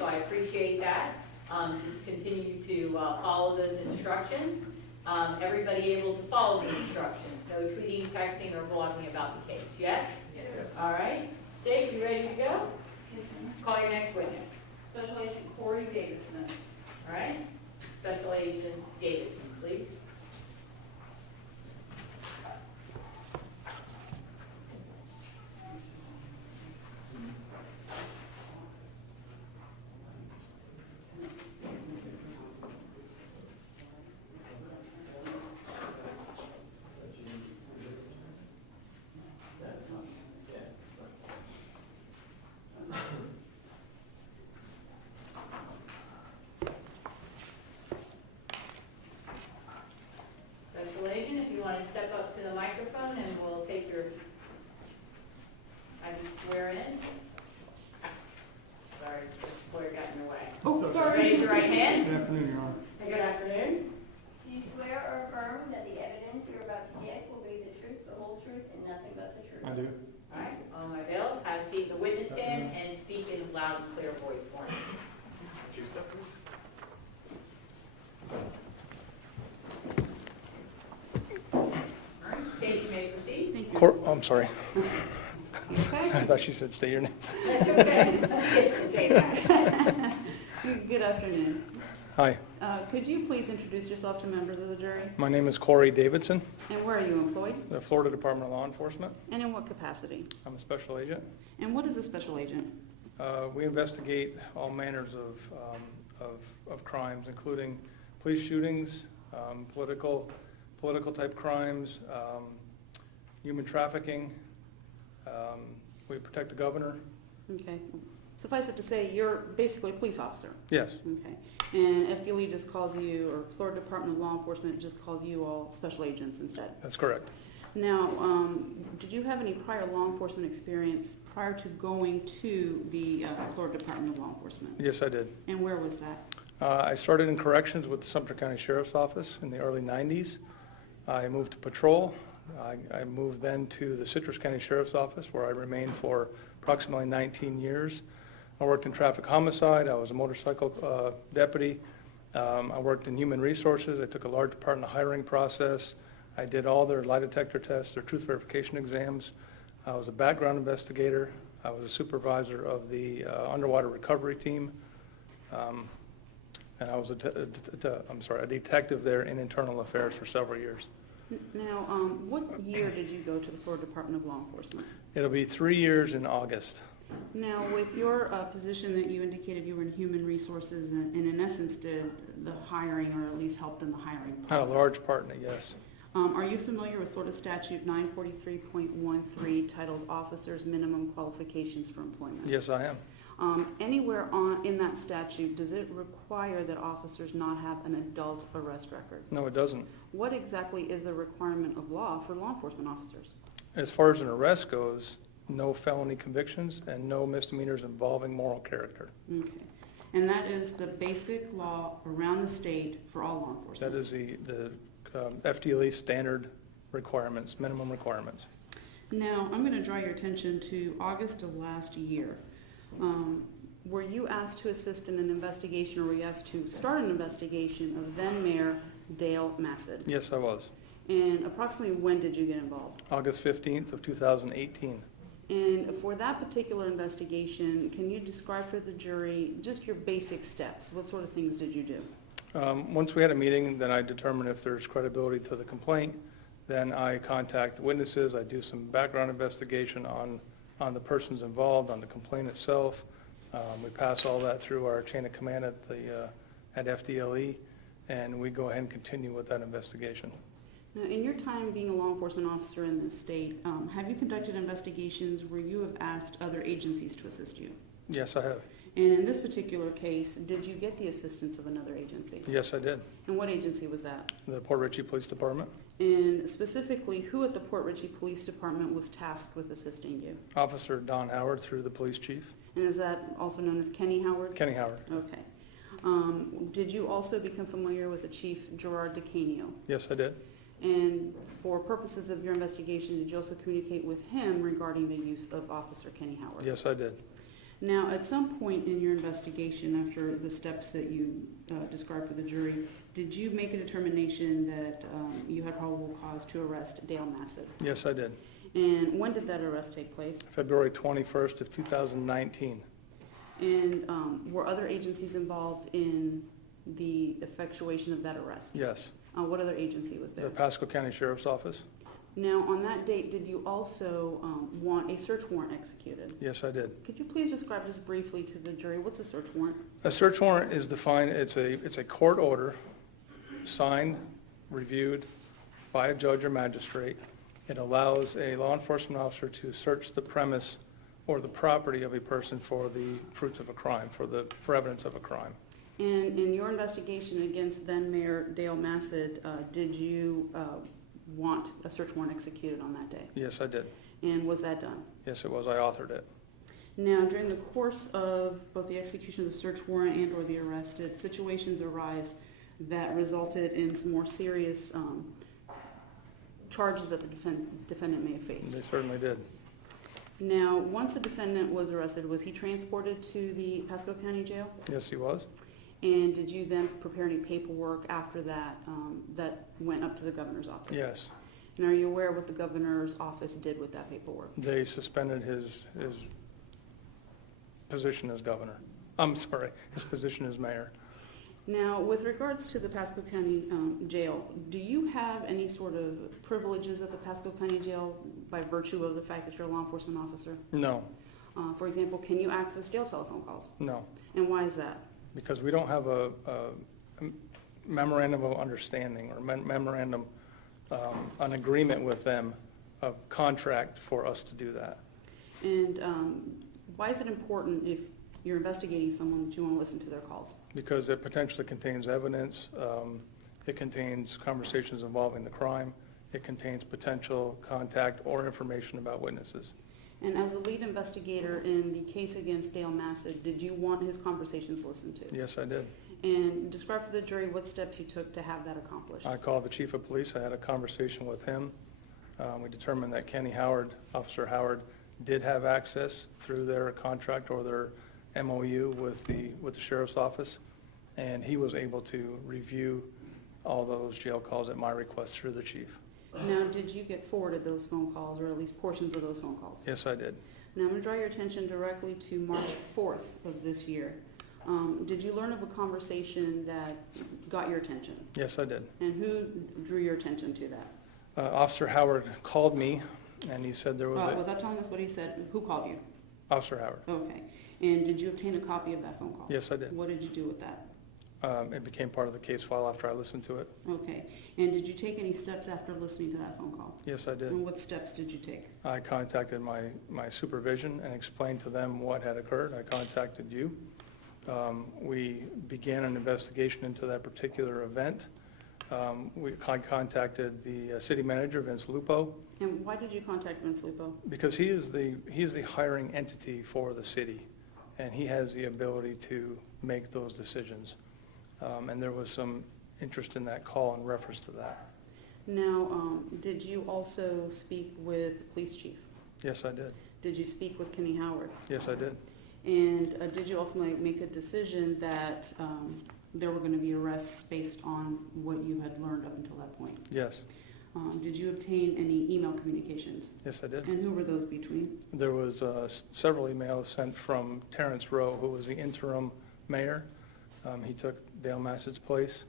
so I appreciate that. Just continue to follow those instructions. Everybody able to follow the instructions? No tweeting, texting, or blogging about the case, yes? Yes. All right. Stig, you ready to go? Yes, ma'am. Call your next witness. Special Agent Corey Davidson. All right. Special Agent Davidson, please. Special Agent, if you want to step up to the microphone and we'll take your, I just swear in. Sorry, the lawyer got in your way. Oh, sorry. Raise your right hand. Good afternoon, Your Honor. Good afternoon. Do you swear or affirm that the evidence you're about to give will be the truth, the whole truth, and nothing but the truth? I do. All right, on my bill, have a seat in the witness stand and speak in loud and clear voice for me. All right, state, you may proceed. Thank you. I'm sorry. You okay? I thought she said state your name. That's okay. It's to say that. Good afternoon. Hi, Could you please introduce yourself to members of the jury? my name is Corey Davidson, And where are you employed? the Florida Department of Law Enforcement. And in what capacity? I'm a special agent. And what is a special agent? We investigate all manners of crimes, including police shootings, political type crimes, human trafficking. We protect the governor. Okay. Suffice it to say, you're basically a police officer. Yes, Okay. And FDLE just calls you, or Florida Department of Law Enforcement just calls you all special agents instead. that's correct. Now, did you have any prior law enforcement experience prior to going to the Florida Department of Law Enforcement? Yes, I did. And where was that? I started in corrections with the Sumter County Sheriff's Office in the early 90s. I moved to patrol. I moved then to the Citrus County Sheriff's Office, where I remained for approximately 19 years. I worked in traffic homicide. I was a motorcycle deputy. I worked in human resources. I took a large part in the hiring process. I did all their lie detector tests, their truth verification exams. I was a background investigator. I was a supervisor of the underwater recovery team. And I was a detective there in internal affairs for several years. Now, what year did you go to the Florida Department of Law Enforcement? It'll be 3 years in August. Now, with your position that you indicated you were in human resources and in essence did the hiring or at least helped in the hiring Had process. a large part in it, yes. Are you familiar with Florida Statute 943.13 titled Officers Minimum Qualifications for Employment? Yes, I am. Anywhere in that statute, does it require that officers not have an adult arrest record? No, it doesn't. What exactly is the requirement of law for law enforcement officers? As far as an arrest goes, no felony convictions and no misdemeanors involving moral character. Okay. And that is the basic law around the state for all law enforcement? That is the FDLE standard requirements, minimum requirements. Now, I'm going to draw your attention to August of last year. Were you asked to assist in an investigation or were you asked to start an investigation of then Mayor Dale Massad? Yes, I was. And approximately when did you get involved? August 15th of 2018. And for that particular investigation, can you describe for the jury just your basic steps? What sort of things did you do? Once we had a meeting, then I determined if there's credibility to the complaint. Then I contact witnesses. I do some background investigation on the persons involved, on the complaint itself. We pass all that through our chain of command at FDLE, and we go ahead and continue with that investigation. Now, in your time being a law enforcement officer in this state, have you conducted investigations where you have asked other agencies to assist you? Yes, I have. And in this particular case, did you get the assistance of another agency? Yes, I did. And what agency was that? The Port Richey Police Department. And specifically, who at the Port Richey Police Department was tasked with assisting you? Officer Don Howard through the police chief. And is that also known as Kenny Howard? Kenny Howard. Okay. Did you also become familiar with the Chief Gerard DeCanio? Yes, I did. And for purposes of your investigation, did you also communicate with him regarding the use of Officer Kenny Howard? Yes, I did. Now, at some point in your investigation, after the steps that you described for the jury, did you make a determination that you had probable cause to arrest Dale Massett? Yes, I did. And when did that arrest take place? February 21st of 2019. And were other agencies involved in the effectuation of that arrest? Yes. What other agency was there? The Pasco County Sheriff's Office? Now, on that date, did you also want a search warrant executed? Yes, I did. Could you please describe just briefly to the jury, what's a search warrant? A search warrant is defined, it's a court order, signed, reviewed by a judge or magistrate. It allows a law enforcement officer to search the premise or the property of a person for the fruits of a crime, for evidence of a crime. And in your investigation against then Mayor Dale Massett, did you want a search warrant executed on that day? Yes, I did. And was that done? Yes, it was. I authored it. Now, during the course of both the execution of the search warrant and or the arrest, did situations arise that resulted in some more serious charges that the defendant may have faced? They certainly did. Now, once the defendant was arrested, was he transported to the Pasco County Jail? Yes, he was. And did you then prepare any paperwork after that that went up to the governor's office? Yes. And are you aware what the governor's office did with that paperwork? They suspended his position as governor. I'm sorry, his position as mayor. Now, with regards to the Pasco County Jail, do you have any sort of privileges at the Pasco County Jail by virtue of the fact that you're a law enforcement officer? No, For example, can you access jail telephone calls? no, And why is that? because we don't have a memorandum of understanding or memorandum, an agreement with them, a contract for us to do that. And why is it important if you're investigating someone that you want to listen to their calls? Because it potentially contains evidence, it contains conversations involving the crime, it contains potential contact or information about witnesses. And as the lead investigator in the case against Dale Massett, did you want his conversations listened to? Yes, I did. And describe for the jury what steps you took to have that accomplished. I called the chief of police, I had a conversation with him. We determined that Kenny Howard, Officer Howard, did have access through their contract or their MOU with the sheriff's office, and he was able to review all those jail calls at my request through the chief. Now, did you get forwarded those phone calls, or at least portions of those phone calls? Yes, I did. Now, I'm going to draw your attention directly to March 4th of this year. Did you learn of a conversation that got your attention? Yes, I did. And who drew your attention to that? Officer Howard called me, and he said there was Without telling us what he said, who called you? Officer Howard. Okay. And did you obtain a copy of that phone call? Yes, I did. What did you do with that? It became part of the case file after I listened to it. Okay. And did you take any steps after listening to that phone call? Yes, I did. And what steps did you take? I contacted my supervision and explained to them what had occurred. I contacted you. We began an investigation into that particular event. I contacted the city manager, Vince Lupo, And why did you contact Vince Lupo? because he is the hiring entity for the city, and he has the ability to make those decisions. And there was some interest in that call in reference to that. Now, did you also speak with the police chief? Yes, I did. Did you speak with Kenny Howard? Yes, I did. And did you ultimately make a decision that there were going to be arrests based on what you had learned up until that point? Yes. Did you obtain any email communications? Yes, I did. And who were those between? There was several emails sent from Terrence Rowe, who was the interim mayor. He took Dale Massett's place,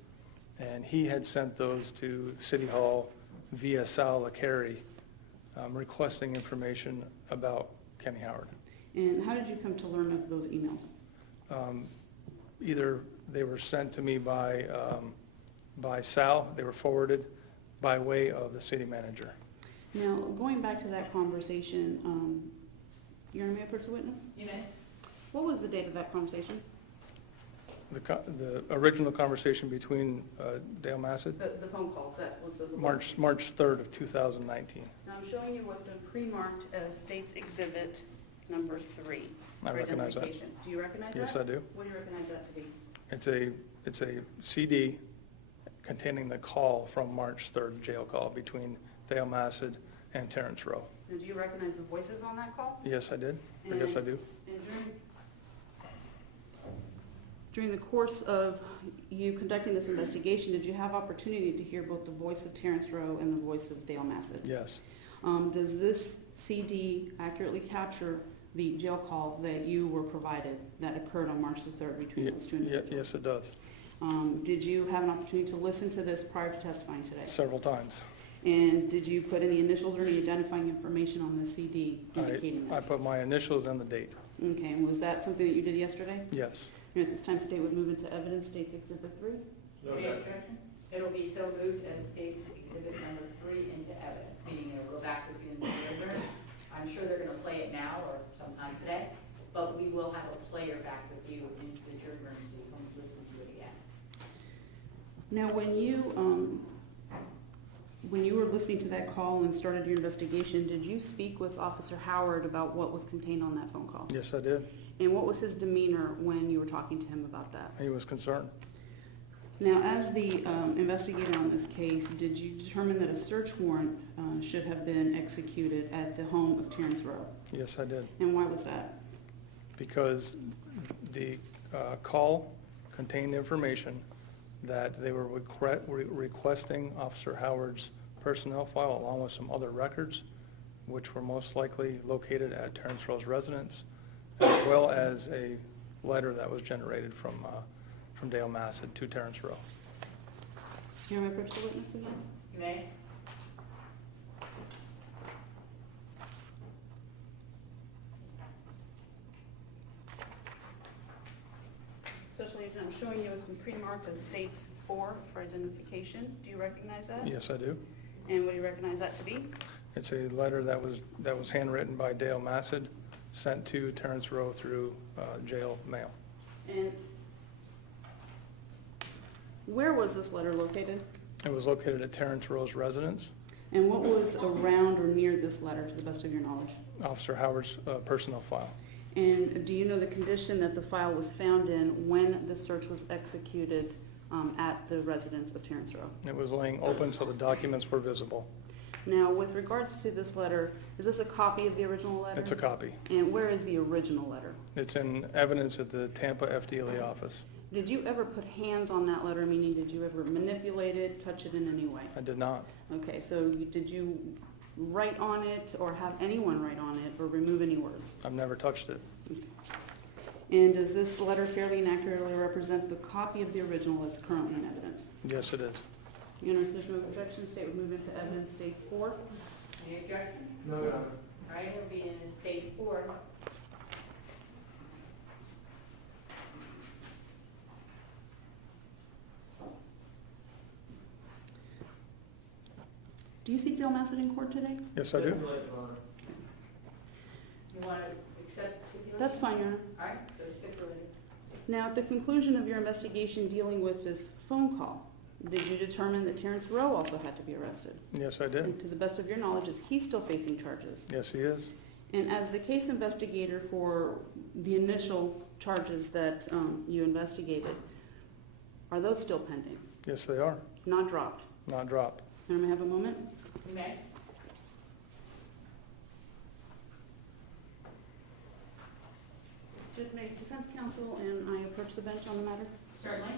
and he had sent those to City Hall via Sal LaCarey, requesting information about Kenny Howard. And how did you come to learn of those emails? Either they were sent to me by Sal, they were forwarded by way of the city manager. Now, going back to that conversation, you're a mayor to witness? You may. What was the date of that conversation? The original conversation between Dale Massett, The phone call, that was the... March 3rd of 2019. Now, I'm showing you what's been pre-marked as State's Exhibit number 3. I for recognize that. identification. Do you recognize that? Yes, I do. What do you recognize that to be? It's a CD containing the call from March 3rd, jail call between Dale Massett and Terrence Rowe. And do you recognize the voices on that call? Yes, I did. Or yes, I do. And during During the course of you conducting this investigation, did you have opportunity to hear both the voice of Terrence Rowe and the voice of Dale Massett? Yes. Does this CD accurately capture the jail call that you were provided that occurred on March the 3rd between those two individuals? Yes, it does. Did you have an opportunity to listen to this prior to testifying today? Several times. And did you put any initials or any identifying information on the CD indicating I that? put my initials and the date. Okay, and was that something that you did yesterday? Yes. And at this time, state would move into evidence, states exhibit 3. Any objection? It'll be so moved as states exhibit number 3 into evidence, meaning it'll go back with you in the jury room. I'm sure they're going to play it now or sometime today, but we will have a player back with you into the jury room so you can listen to it again. Now, when you were listening to that call and started your investigation, did you speak with Officer Howard about what was contained on that phone call? Yes, I did. And what was his demeanor when you were talking to him about that? He was concerned. Now, as the investigator on this case, did you determine that a search warrant should have been executed at the home of Terrence Rowe? Yes, I did. And why was that? Because the call contained information that they were requesting Officer Howard's personnel file along with some other records, which were most likely located at Terrence Rowe's residence, as well as a letter that was generated from Dale Massett to Terrence Rowe. You want me to approach the witness again? You may. Special Agent, I'm showing you it's been pre-marked as states 4 for identification. Do you recognize that? Yes, I do. And what do you recognize that to be? It's a letter that was handwritten by Dale Massett, sent to Terrence Rowe through jail mail. And where was this letter located? It was located at Terrence Rowe's residence. And what was around or near this letter, to the best of your knowledge? Officer Howard's personnel file. And do you know the condition that the file was found in when the search was executed at the residence of Terrence Rowe? It was laying open so the documents were visible. Now, with regards to this letter, is this a copy of the original letter? It's a copy. And where is the original letter? It's in evidence at the Tampa FDLE office. Did you ever put hands on that letter, meaning did you ever manipulate it, touch it in any way? I did not. Okay, so did you write on it or have anyone write on it or remove any words? I've never touched it. Okay. And does this letter fairly and accurately represent the copy of the original that's currently in evidence? Yes, it is. Your Honor, if there's no objection, state would move into evidence, states 4. Any objection? No, Your Honor. All right, it'll be in states 4. Do you see Dale Massett in court today? Yes, I do. You want to accept the stipulation? That's fine, Your Honor. All right, so stipulated. Now, at the conclusion of your investigation dealing with this phone call, did you determine that Terrence Rowe also had to be arrested? Yes, I did. And to the best of your knowledge, is he still facing charges? Yes, he is. And as the case investigator for the initial charges that you investigated, are those still pending? Yes, they are. Not dropped? Not dropped. Can I have a moment? You may. May defense counsel and I approach the bench on the matter? Certainly.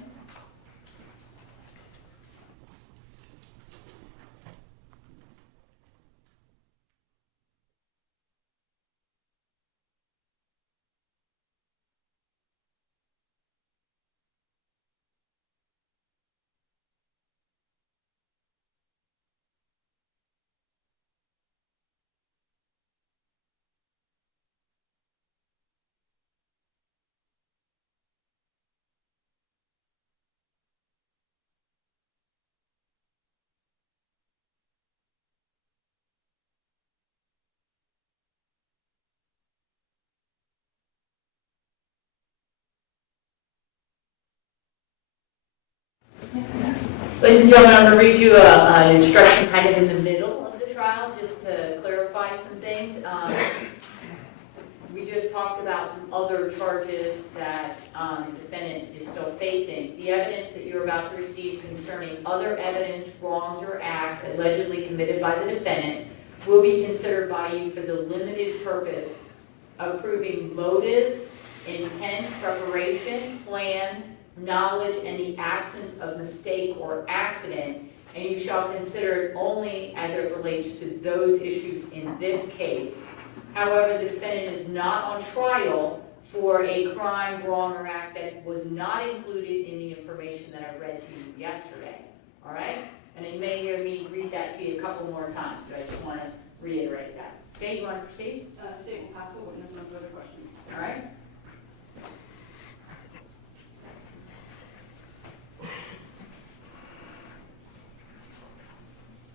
Ladies and gentlemen, I'm going to read you an instruction kind of in the middle of the trial, just to clarify some things. We just talked about some other charges that the defendant is still facing. The evidence that you're about to receive concerning other evidence, wrongs, or acts allegedly committed by the defendant will be considered by you for the limited purpose of proving motive intent, preparation, plan, knowledge, and the absence of mistake or accident, and you shall consider it only as it relates to those issues in this case. However, the defendant is not on trial for a crime, wrong, or act that was not included in the information that I read to you yesterday. All right? And you may hear me read that to you a couple more times, so I just want to reiterate that. State, you want to proceed? State will pass the witness, no further questions. All right?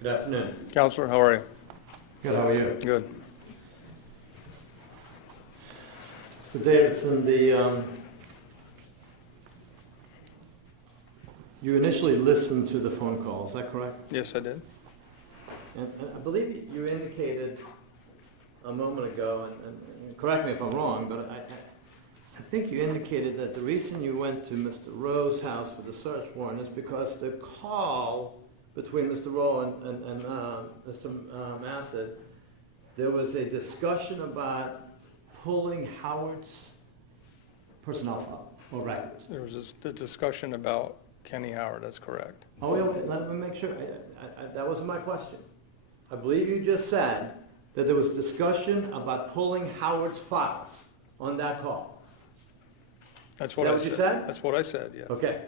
Good afternoon. Counselor, how are you? Good, how are you? Good. Mr. Davidson, you initially listened to the phone call, is that correct? Yes, I did. And I believe you indicated a moment ago, and correct me if I'm wrong, but I think you indicated that the reason you went to Mr. Rowe's house with the search warrant is because the call between Mr. Rowe and Mr. Massett, there was a discussion about pulling Howard's personnel file or records. There was a discussion about Kenny Howard, that's correct. Oh, wait, let me make sure. That wasn't my question. I believe you just said that there was discussion about pulling Howard's files on that call. That's what Is that I what said. you said? That's what I said, yeah. Okay.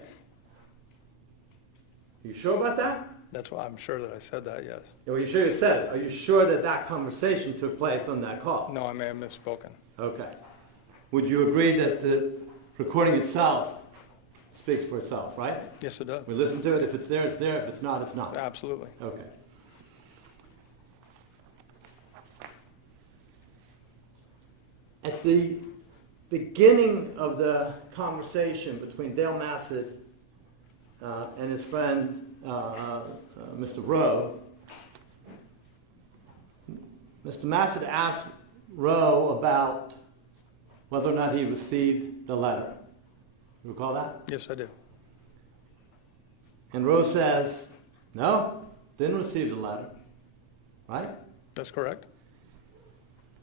You sure about that? That's why I'm sure that I said that, yes. Well, you sure you said it. Are you sure that that conversation took place on that call? No, I may have misspoken. Okay. Would you agree that the recording itself speaks for itself, right? Yes, it does. We listen to it. If it's there, it's there. If it's not, it's not. Absolutely. Okay. At the beginning of the conversation between Dale Massett and his friend, Mr. Rowe, Mr. Massett asked Rowe about whether or not he received the letter. You recall that? Yes, I do. And Rowe says, no, didn't receive the letter. Right? That's correct.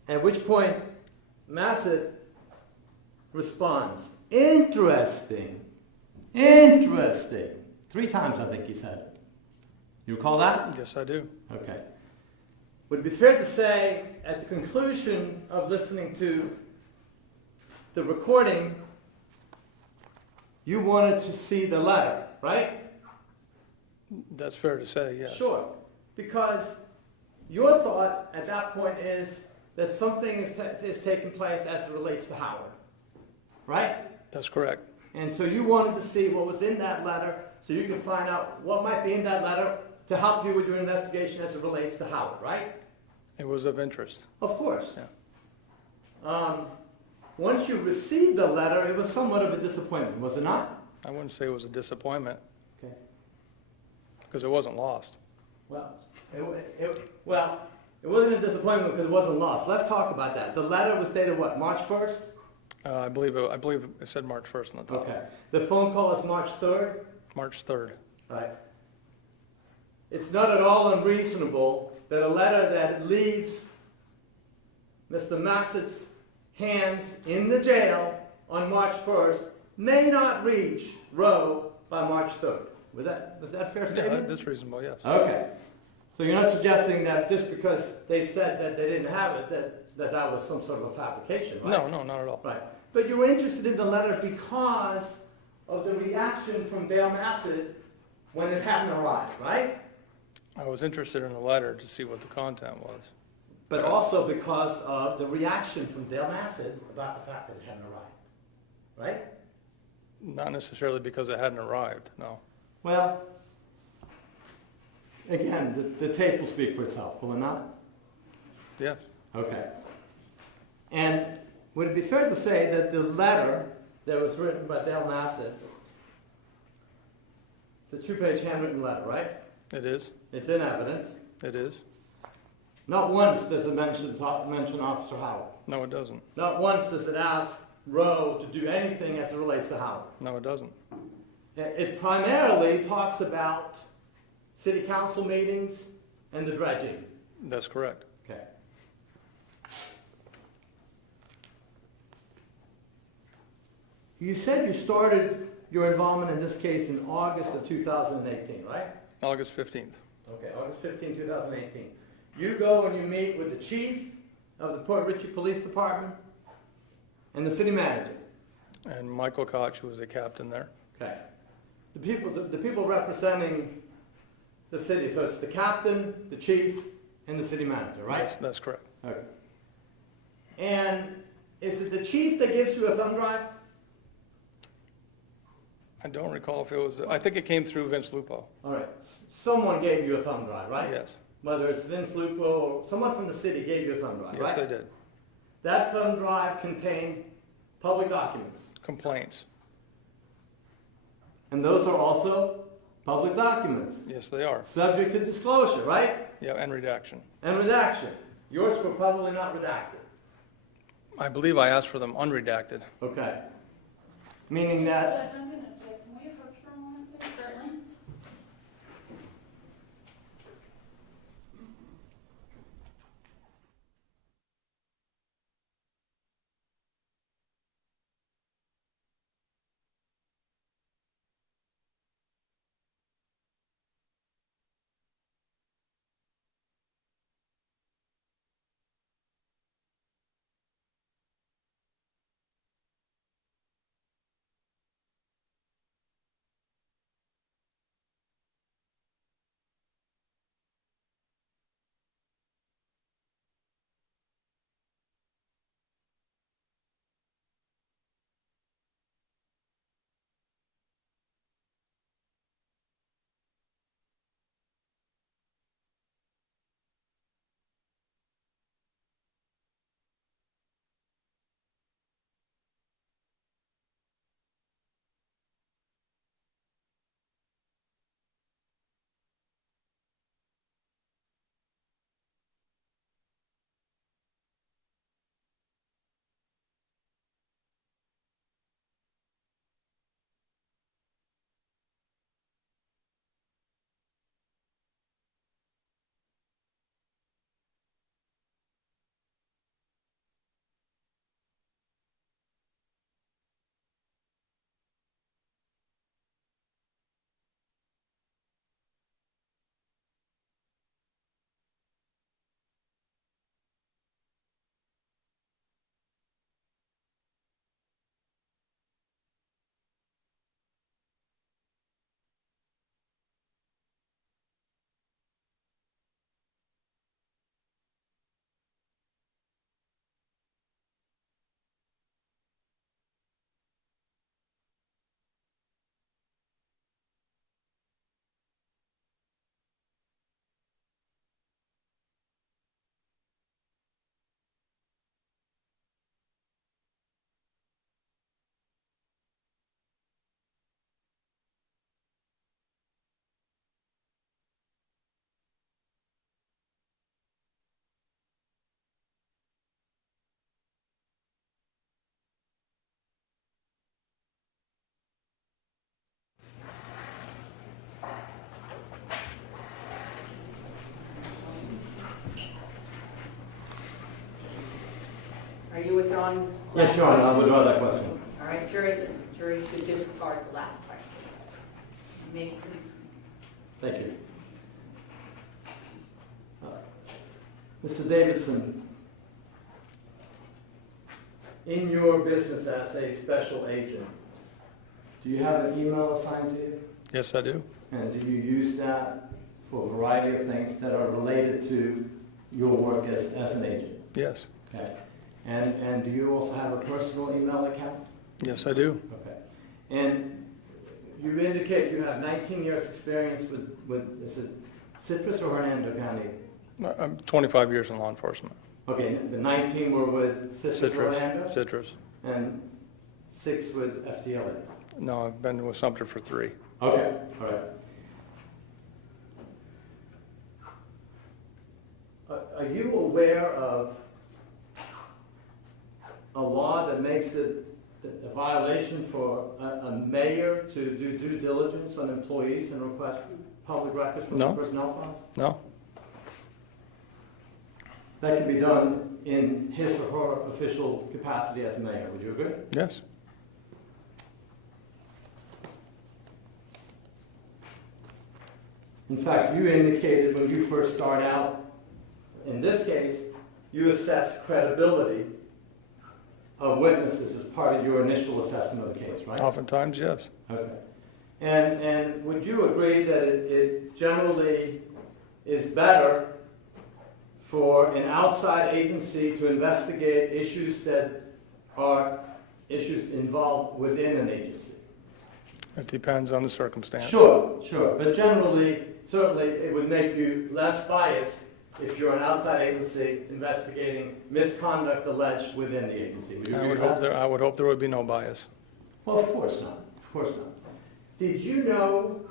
At which point, Massett responds, interesting, interesting. 3 times I think he said it. You recall that? Yes, I do. Okay. Would it be fair to say, at the conclusion of listening to the recording, you wanted to see the letter, right? That's fair to say, yes. Sure. Because your thought at that point is that something is taking place as it relates to Howard, right? That's correct. And so you wanted to see what was in that letter so you could find out what might be in that letter to help you with your investigation as it relates to Howard, right? It was of interest. Of course. Yeah. Once you received the letter, it was somewhat of a disappointment, was it not? I wouldn't say it was a disappointment Okay. because it wasn't lost. Well, it wasn't a disappointment because it wasn't lost. Let's talk about that. The letter was dated what, March 1st? I believe it said March 1st on the top. Okay. The phone call is March 3rd? March 3rd. Right. It's not at all unreasonable that a letter that leaves Mr. Massett's hands in the jail on March 1st may not reach Rowe by March 3rd. Was that a fair Yeah, statement? that's reasonable, yes. Okay. So you're not suggesting that just because they said that they didn't have it, that was some sort of a fabrication, right? No, not at all. Right. But you were interested in the letter because of the reaction from Dale Massett when it hadn't arrived, right? I was interested in the letter to see what the content was. But also because of the reaction from Dale Massett about the fact that it hadn't arrived, right? Not necessarily because it hadn't arrived, no. Well, again, the tape will speak for itself, will it not? Yes. Okay. And would it be fair to say that the letter that was written by Dale Massett, it's a 2-page handwritten letter, right? It is. It's in evidence. It is. Not once does it mention Officer Howard. No, it doesn't. Not once does it ask Rowe to do anything as it relates to Howard. No, it doesn't. It primarily talks about city council meetings and the dredging. That's correct. Okay. You said you started your involvement in this case in August of 2018, right? August 15th. Okay, August 15, 2018. You go and you meet with the chief of the Port Richey Police Department and the city manager. And Michael Koch, who was the captain there. Okay. The people representing the city, so it's the captain, the chief, and the city manager, right? That's correct. Okay. And is it the chief that gives you a thumb drive? I don't recall if it was, I think it came through Vince Lupo. All right. Someone gave you a thumb drive, right? Yes. Whether it's Vince Lupo or someone from the city gave you a thumb drive, right? Yes, they did. That thumb drive contained public documents. Complaints. And those are also public documents, Yes, they are. subject to disclosure, right? Yeah, and redaction. And redaction. Yours were probably not redacted. I believe I asked for them unredacted. Okay. Meaning that, I'm going to check, can we approach for a moment, please? Certainly. Are you withdrawing? yes, Your Honor, I would withdraw that question. All right, jury should disregard the last question. You may proceed. Thank you. Mr. Davidson, in your business as a special agent, do you have an email assigned to you? Yes, I do. And do you use that for a variety of things that are related to your work as an agent? Yes. Okay. And do you also have a personal email account? Yes, I do. Okay. And you indicate you have 19 years experience with is it Citrus or Hernando County? I'm 25 years in law enforcement. Okay, the 19 were with Citrus or Hernando? Citrus. And 6 with FDLA? No, I've been with Sumter for 3. Okay, all right. Are you aware of a law that makes it a violation for a mayor to do due diligence on employees and request public records from No. personnel files? No? That can be done in his or her official capacity as mayor, would you agree? Yes. In fact, you indicated when you first start out, in this case, you assess credibility of witnesses as part of your initial assessment of the case, right? Oftentimes, yes. Okay. And would you agree that it generally is better for an outside agency to investigate issues that are issues involved within an agency? It depends on the circumstance. Sure. But generally, certainly, it would make you less biased if you're an outside agency investigating misconduct alleged within the agency. Would you agree with that? I would hope there would be no bias. Well, of course not. Of course not. Did you know,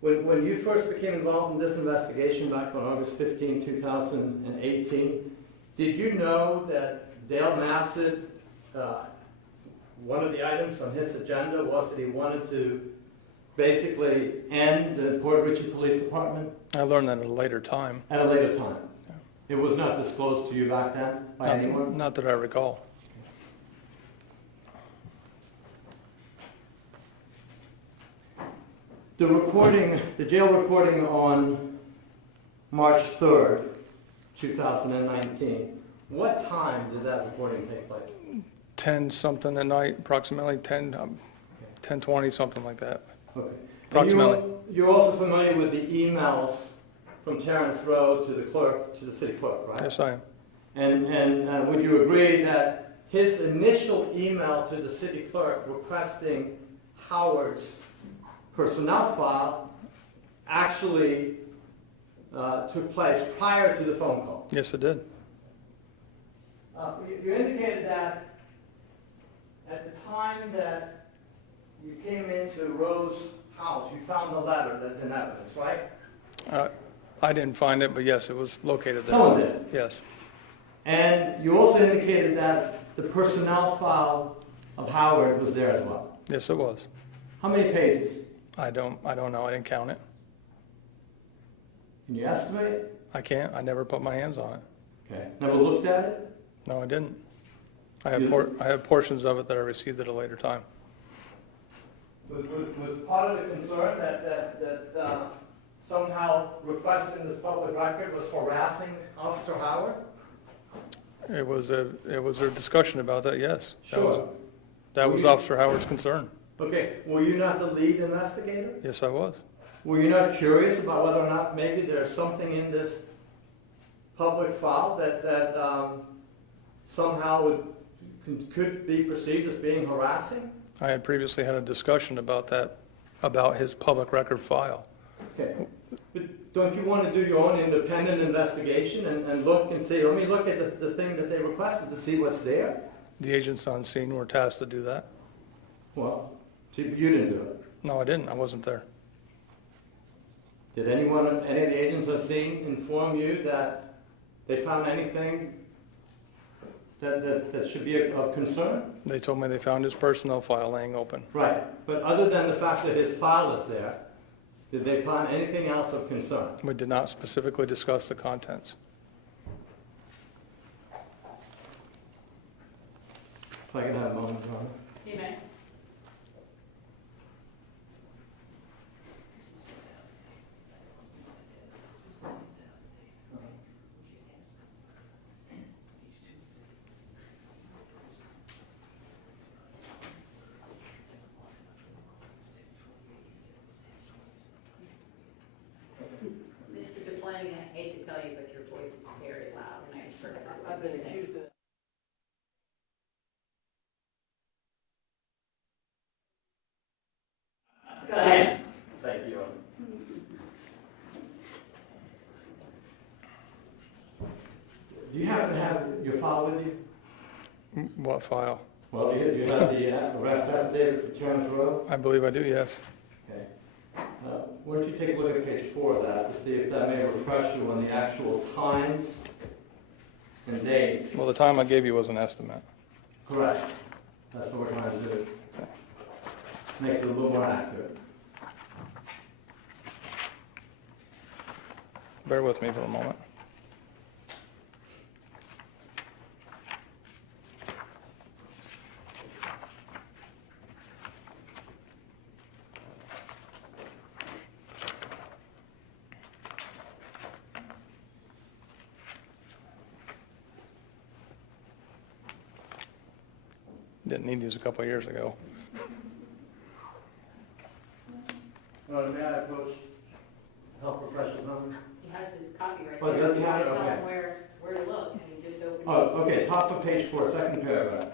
when you first became involved in this investigation back on August 15, 2018, did you know that Dale Massett, one of the items on his agenda was that he wanted to basically end the Port Richey Police Department? I learned that at a later time. At a later time. It was not disclosed to you back then by anyone? Not that I recall. The jail recording on March 3rd, 2019, what time did that recording take place? 10 something at night, approximately 10:20, something like that. Okay. Approximately. And you're also familiar with the emails from Terrence Rowe to the clerk, to the city clerk, right? Yes, I am. And would you agree that his initial email to the city clerk requesting Howard's personnel file actually took place prior to the phone call? Yes, it did. You indicated that at the time that you came into Rowe's house, you found the letter that's in evidence, right? I didn't find it, but yes, it was located there. Someone did. Yes. And you also indicated that the personnel file of Howard was there as well. Yes, it was. How many pages? I don't know. I didn't count it. Can you estimate it? I can't. I never put my hands on it. Okay. Never looked at it? No, I didn't. I have portions of it that I received at a later time. Was part of the concern that somehow requesting this public record was harassing Officer Howard? It was a discussion about that, yes. Sure. That was Officer Howard's concern. Okay. Were you not the lead investigator? Yes, I was. Were you not curious about whether or not maybe there's something in this public file that somehow could be perceived as being harassing? I had previously had a discussion about that, about his public record file. Okay. But don't you want to do your own independent investigation and look and see, let me look at the thing that they requested to see what's there? The agents on scene were tasked to do that. Well, so you didn't do it. No, I didn't. I wasn't there. Did any of the agents on scene inform you that they found anything that should be of concern? They told me they found his personnel file laying open. Right. But other than the fact that his file is there, did they find anything else of concern? We did not specifically discuss the contents. If I could have a moment, Ron. You may. Mr. DePlank, I hate to tell you, but your voice is very loud, and I'm sure I've been accused of. Go ahead. Thank you. Do you happen to have your file with you? What file? Well, do you have the arrest affidavit for Terrence Rowe? I believe I do, yes. Okay. Why don't you take a look at page 4 of that to see if that may refresh you on the actual times and dates? Well, the time I gave you was an estimate. Correct. That's what we're trying to do. Make it a little more accurate. Bear with me for a moment. Didn't need these a couple of years ago. May I approach, help refresh his memory? He has his copy right Oh, there. does he have it? Tell Okay. him where to look, and he just opened. Oh, okay, top of page 4, second paragraph.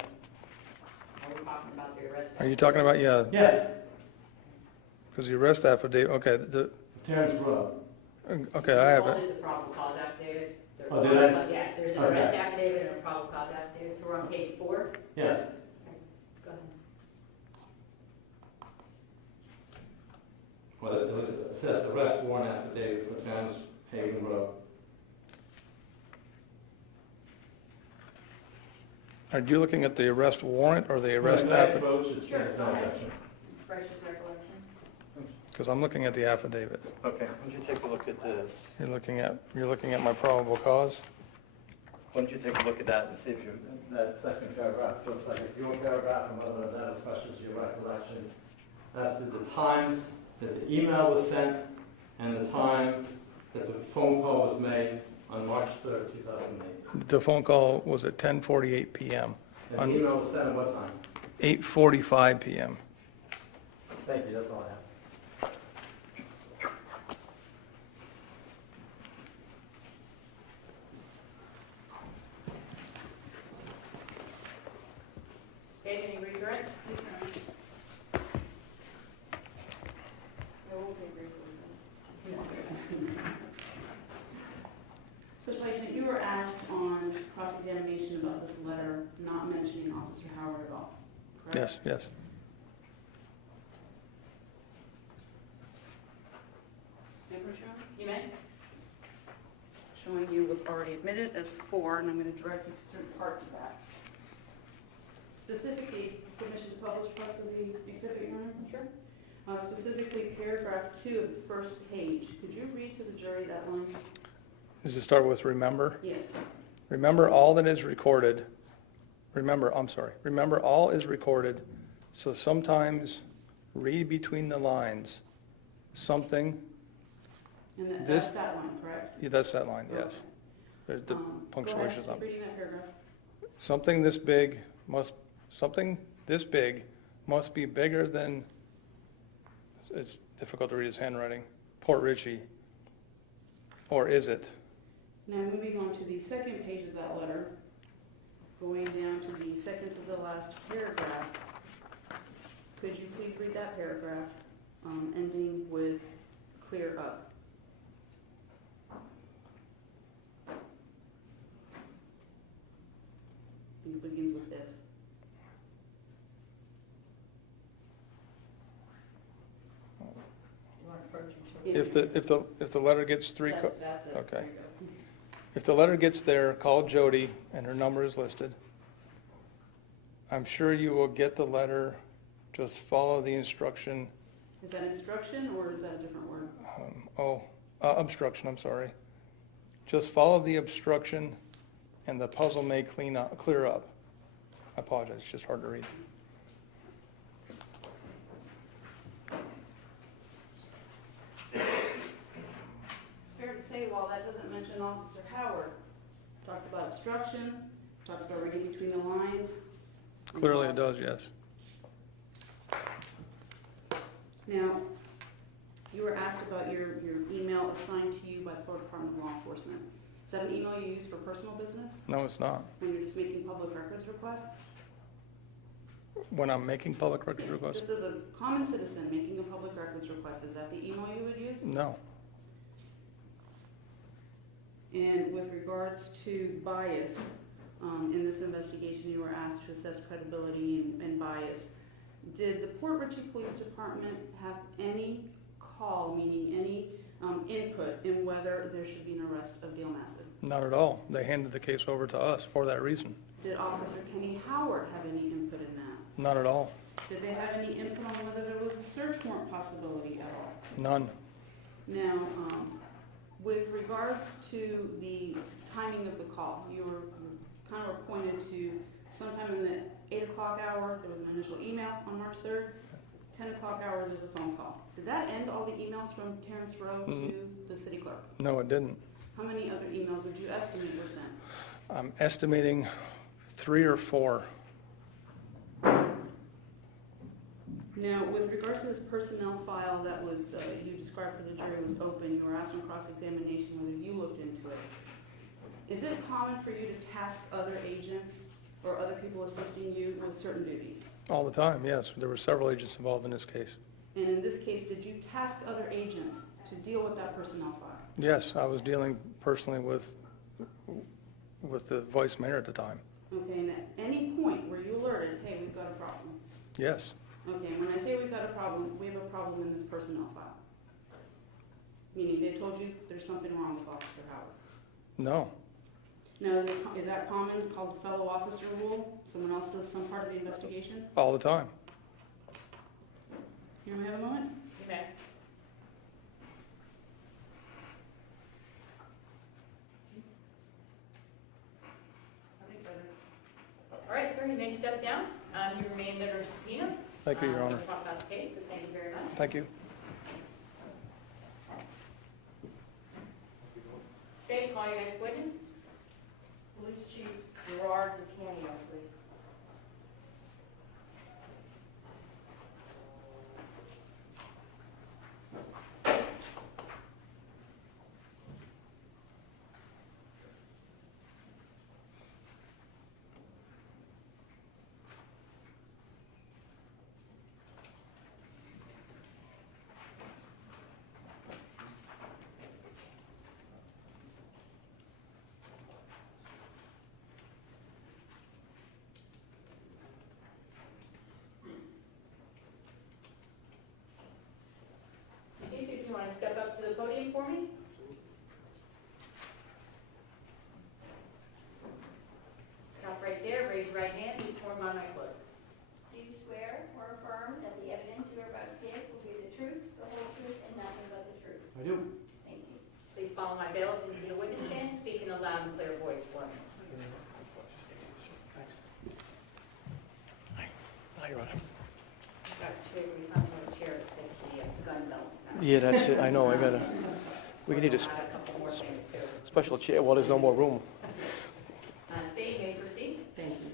Are we talking about the arrest? Are you talking about, yeah, Yes, because the arrest affidavit, okay, Terrence Rowe. okay, I have All it. did the probable cause affidavit. They're Oh, did probable I? cause- Yeah, there's an Okay. arrest affidavit and a probable cause affidavit, so we're on page 4. Yes. Go ahead. Well, it says arrest warrant affidavit for Terrence Hagen Rowe. Are you looking at the arrest warrant or the arrest May I affidavit? approach? It Sure, says no go ahead. objection. Fresh recollection. Because I'm looking at the affidavit. Okay, why don't you take a look at this? You're looking at my probable cause? Why don't you take a look at that and see if you, That second paragraph looks like it's your paragraph, and whether that refreshes your recollection as to the times that the email was sent and the time that the phone call was made on March 3rd, 2008. The phone call was at 10:48 PM, And On- the email was sent at what time? 8:45 PM. Thank you, that's all I have. Dave, any redirect? I will say briefly. Special Agent, you were asked on cross-examination about this letter not mentioning Officer Howard at all, correct? Yes, yes. You may? Showing you what's already admitted as 4, and I'm going to direct you to certain parts of that. Specifically, permission to publish parts of the exhibit, Your Honor? Sure. Specifically, paragraph 2 of the first page. Could you read to the jury that line? Does it start with remember? Yes. Remember all that is recorded. Remember all is recorded, so sometimes read between the lines. Something, And that's This- that line, correct? yeah, that's that line, yes. Okay. The Go punctuation's ahead, up. keep reading that paragraph. Something this big must be bigger than, it's difficult to read his handwriting, Port Richey, or is it? Now, moving on to the second page of that letter, going down to the second to the last paragraph, could you please read that paragraph, ending with clear up? It begins with if. You want to approach and show? If the letter gets three, That's it. okay. There you go. if the letter gets there, call Jody, and her number is listed. I'm sure you will get the letter, just follow the instruction, Is that instruction, or is that a different word? obstruction, I'm sorry. Just follow the obstruction, and the puzzle may clear up. I apologize, it's just hard to read. It's fair to say, while that doesn't mention Officer Howard, talks about obstruction, talks about reading between the lines. Clearly it does, yes. Now, you were asked about your email assigned to you by the Florida Department of Law Enforcement. Is that an email you use for personal business, No, it's not. when you're just making public records requests? When I'm making public records requests? Just as a common citizen making a public records request, is that the email you would use? No. And with regards to bias, in this investigation, you were asked to assess credibility and bias. Did the Port Richey Police Department have any call, meaning any input in whether there should be an arrest of Dale Massive? Not at all. They handed the case over to us for that reason. Did Officer Kenny Howard have any input in that? Not at all. Did they have any input on whether there was a search warrant possibility at all? None. Now, with regards to the timing of the call, you were kind of pointed to sometime in the 8 o'clock hour, there was an initial email on March 3rd, 10 o'clock hour, there's a phone call. Did that end all the emails from Terrence Rowe to the city clerk? No, it didn't. How many other emails would you estimate were sent? I'm estimating 3 or 4. Now, Now, with regards to this personnel file that was, you described for the jury was open, you were asked on cross-examination whether you looked into it. Is it common for you to task other agents or other people assisting you with certain duties? All the time, yes. There were several agents involved in this case. And in this case, did you task other agents to deal with that personnel file? Yes, I was dealing personally with the vice mayor at the time. Okay, and at any point were you alerted, hey, we've got a problem? Yes, Okay, and when I say we've got a problem, we have a problem in this personnel file. Meaning they told you there's something wrong with Officer Howard. no, Now, is that common, called the fellow officer rule? Someone else does some part of the investigation? all the time. Here, may I have a moment? You may. Nothing further. All right, sir, you may step down. You remain under subpoena. Thank you, Your Honor. We'll talk about the case, but thank you very much. Thank you. State, call your next witness. Police Chief Gerard DeCanio, please. Chief, if you want to step up to the podium for me. Stop right there, raise your right hand, you sworn by my clerk. Do you swear or affirm that the evidence you are about to give will be the truth, the whole truth, and nothing but the truth? I do. Thank you. Please follow my bailiff into the witness stand, speak in a loud and clear voice for me. Hi, Your Honor. You've got a chair, we have a chair that says the gun belts now. Yeah, that's it, I know, I gotta, we need a Add a couple more things too. special chair, well, there's no more room. State, you may proceed. Thank you.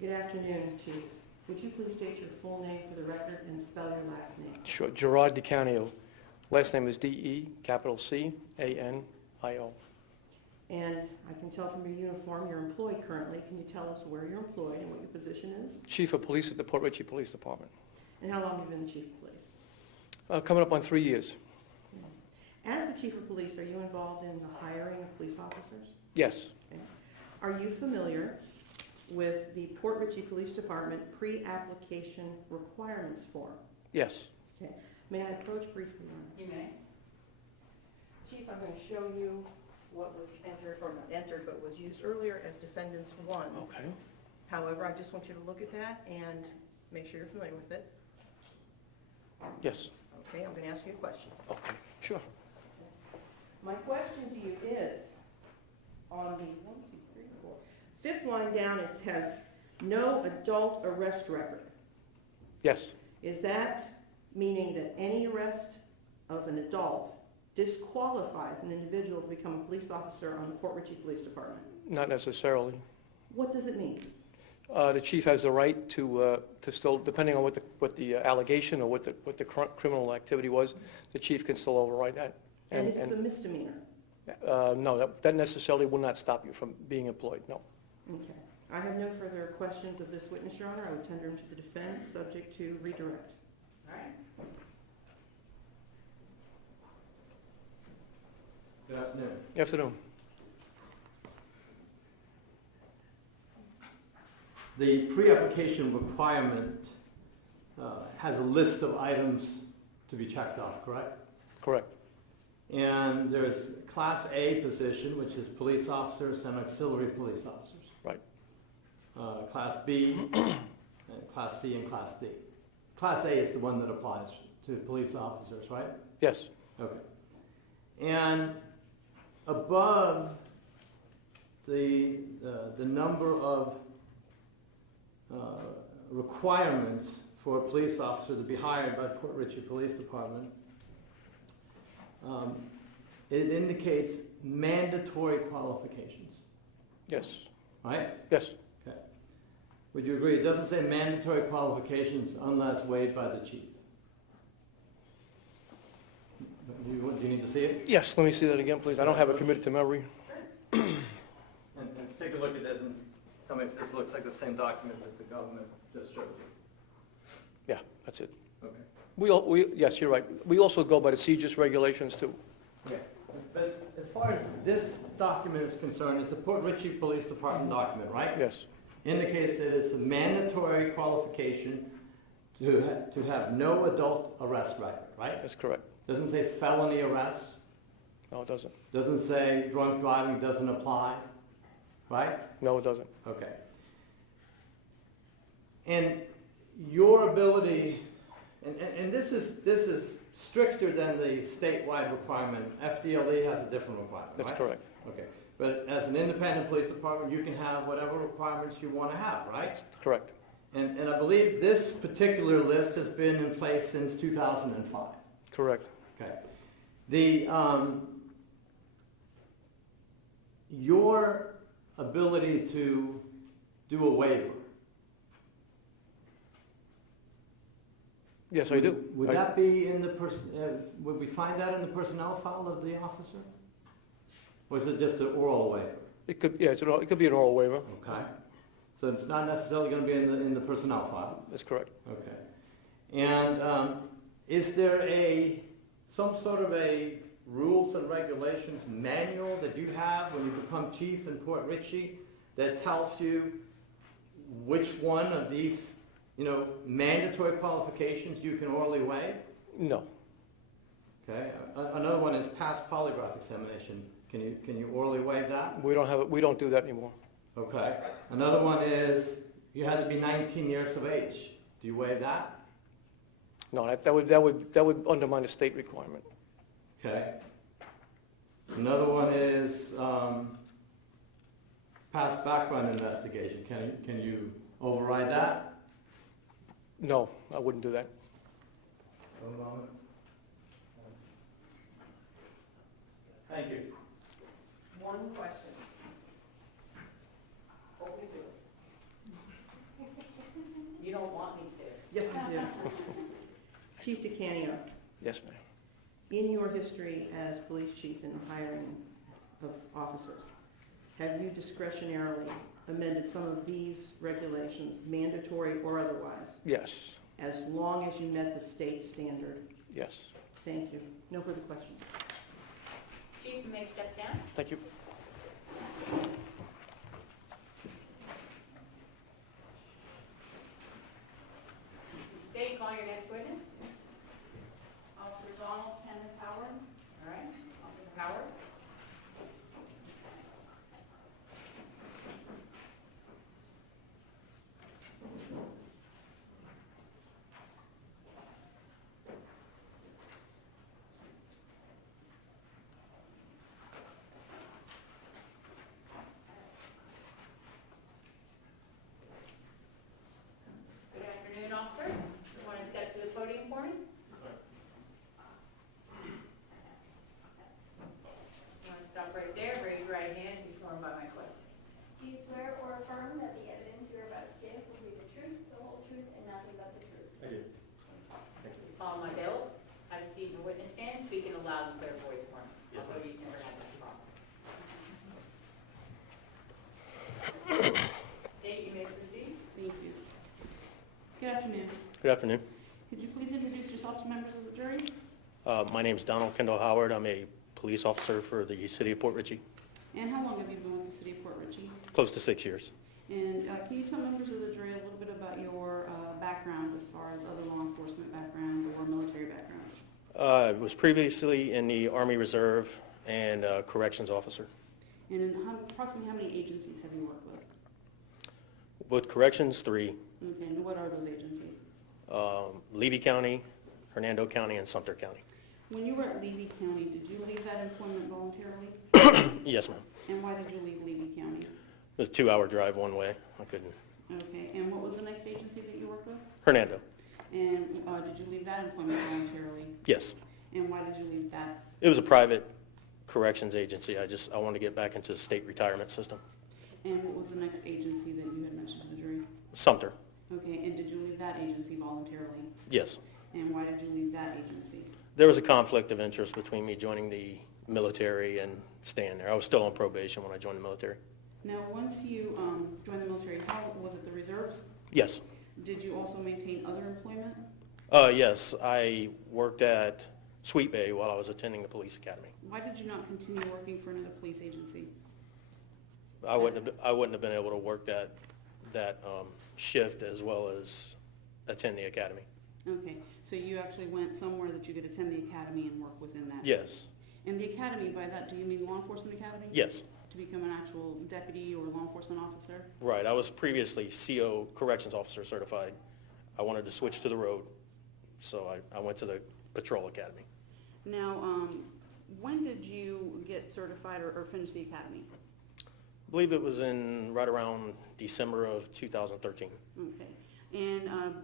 Good afternoon, Chief. Would you please state your full name for the record and spell your last name? Sure, Gerard DeCanio, last name is D-E-C-A-N-I-O. And I can tell from your uniform, you're employed currently. Can you tell us where you're employed and what your position is? Chief of Police at the Port Richey Police Department. And how long have you been the Chief of Police? Coming up on 3 years. As the Chief of Police, are you involved in the hiring of police officers? Yes, Are you familiar with the Port Richey Police Department pre-application requirements form? yes. Okay. May I approach briefly, Your Honor? You may. Chief, I'm going to show you what was entered, or not entered, but was used earlier as Defendants 1. Okay. However, I just want you to look at that and make sure you're familiar with it. Yes, Okay, I'm going to ask you a question. okay, sure. My question to you is, on the 1, 2, 3, 4, fifth line down, it has no adult arrest record. Yes, Is that meaning that any arrest of an adult disqualifies an individual to become a police officer on the Port Richey Police Department? not necessarily. What does it mean? The chief has the right to still, depending on what the allegation or what the criminal activity was, the chief can still override that. And if it's a misdemeanor? No, that necessarily will not stop you from being employed, no. Okay. I have no further questions of this witness, Your Honor. I would tender him to the defense, subject to redirect. All right. Good afternoon. Afternoon. The pre-application requirement has a list of items to be checked off, correct? Correct. And there's Class A position, which is police officers and auxiliary police officers. Right. Class B, and Class C, and Class D. Class A is the one that applies to police officers, right? Yes. Okay. And above the number of requirements for a police officer to be hired by Port Richey Police Department, it indicates mandatory qualifications, Yes. right? Yes. Okay. Would you agree? It doesn't say mandatory qualifications unless waived by the chief. Do you need to see it? Yes, let me see that again, please. I don't have it committed to memory. And take a look at this and tell me if this looks like the same document that the government just showed you. Yeah, that's it. Okay. Yes, you're right. We also go by the CJIS regulations too. Okay. But as far as this document is concerned, it's a Port Richey Police Department document, right? Yes, Indicates that it's a mandatory qualification to have no adult arrest record, right? that's correct. Doesn't say felony arrest, No, it doesn't. doesn't say drunk driving doesn't apply, right? No, it doesn't. Okay. And your ability, and this is stricter than the statewide requirement. FDLE has a different requirement, That's right? correct. Okay. But as an independent police department, you can have whatever requirements you want to have, right? That's correct. And I believe this particular list has been in place since 2005. Correct. Okay. The, your ability to do a waiver. Yes, I do. Would that be in the would we find that in the personnel file of the officer? Or is it just an oral waiver? It could, yeah, it could be an oral waiver. Okay. So it's not necessarily going to be in the personnel file? That's correct. Okay. And is there some sort of a rules and regulations manual that you have when you become chief in Port Richey that tells you which one of these, mandatory qualifications you can orally waive? No. Okay. Another one is pass polygraph examination. Can you orally waive that? We don't do that anymore. Okay. Another one is you had to be 19 years of age. Do you waive that? No, that would undermine the state requirement. Okay. Another one is past background investigation. Can you override that? No, I wouldn't do that. One moment. Thank you. One question. What we do. You don't want me to. Yes, I do. Chief DeCanio, Yes, ma'am. in your history as police chief in the hiring of officers, have you discretionarily amended some of these regulations, mandatory or otherwise, Yes, as long as you met the state standard? yes. Thank you. No further questions. Chief, you may step down. Thank you. State, call your next witness. Officer Donald Kenneth Howard. All right, Officer Howard. Good afternoon, officer. You want to step to the podium for me? You want to stop right there, raise your right hand, and be sworn by my question. Do you swear or affirm that the evidence you are about to give will be the truth, the whole truth, and nothing but the truth? I do. Follow my bill, have a seat in the witness stand, speak in a loud and clear voice for me. Yes, So you've never had that problem. State, you may proceed. Thank you. Good afternoon. Good afternoon. Could you please introduce yourself to members of the jury? My name is Donald Kendall Howard. I'm a police officer for the city of Port Richey, And how long have you been with the city of Port Richey? close to 6 years. And can you tell members of the jury a little bit about your background as far as other law enforcement background or military background? I was previously in the Army Reserve and corrections officer. And in approximately how many agencies have you worked with? With corrections, 3, Okay, and what are those agencies? Levy County, Hernando County, and Sumter County. When you were at Levy County, did you leave that employment voluntarily? Yes, ma'am. And why did you leave Levy County? It was a 2-hour drive one way. I couldn't. Okay, and what was the next agency that you worked with? Hernando. And did you leave that employment voluntarily? Yes. And why did you leave that? It was a private corrections agency. I wanted to get back into the state retirement system. And what was the next agency that you had mentioned to the jury? Sumter, Okay, and did you leave that agency voluntarily? yes. And why did you leave that agency? There was a conflict of interest between me joining the military and staying there. I was still on probation when I joined the military. Now, once you joined the military, how was it the reserves? Yes. Did you also maintain other employment? Yes, I worked at Sweet Bay while I was attending the police academy. Why did you not continue working for another police agency? I wouldn't have been able to work that shift as well as attend the academy. Okay, so you actually went somewhere that you could attend the academy and work within that? Yes, And the academy, by that, do you mean law enforcement academy? yes, To become an actual deputy or law enforcement officer? right. I was previously CO, corrections officer certified. I wanted to switch to the road, so I went to the patrol academy. Now, when did you get certified or finish the academy? I believe it was in right around December of 2013. Okay, and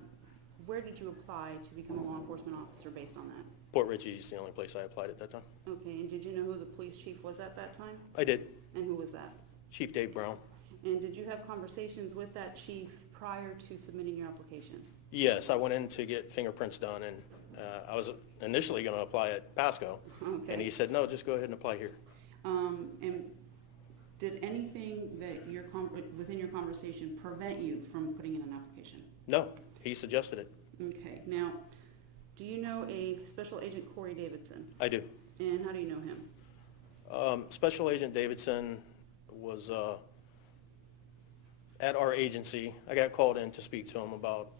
where did you apply to become a law enforcement officer based on that? Port Richey is the only place I applied at that time. Okay, and did you know who the police chief was at that time? I did. And who was that? Chief Dave Brown. And did you have conversations with that chief prior to submitting your application? Yes, I went in to get fingerprints done, and I was initially going to apply at Pasco, and he Okay. said, no, just go ahead and apply here. And did anything that within your conversation prevent you from putting in an application? No, he suggested it. Okay, now, do you know a Special Agent Corey Davidson? I do. And how do you know him? Special Agent Davidson was at our agency. I got called in to speak to him about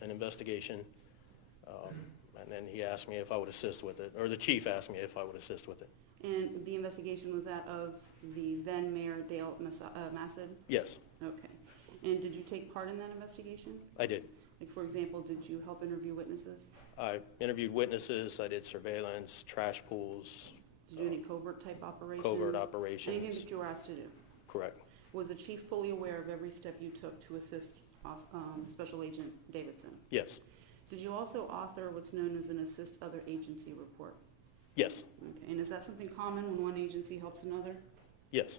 an investigation, and then he asked me if I would assist with it, or the chief asked me if I would assist with it. And the investigation was that of the then Mayor Dale Massad? Yes, Okay. And did you take part in that investigation? I did. Like, for example, did you help interview witnesses? I interviewed witnesses, I did surveillance, trash pools, Did you do any covert type operations? covert Anything operations. that you were asked to do? Correct. Was the chief fully aware of every step you took to assist Special Agent Davidson? Yes, Did you also author what's known as an assist other agency report? yes, Okay, and is that something common when one agency helps another? yes.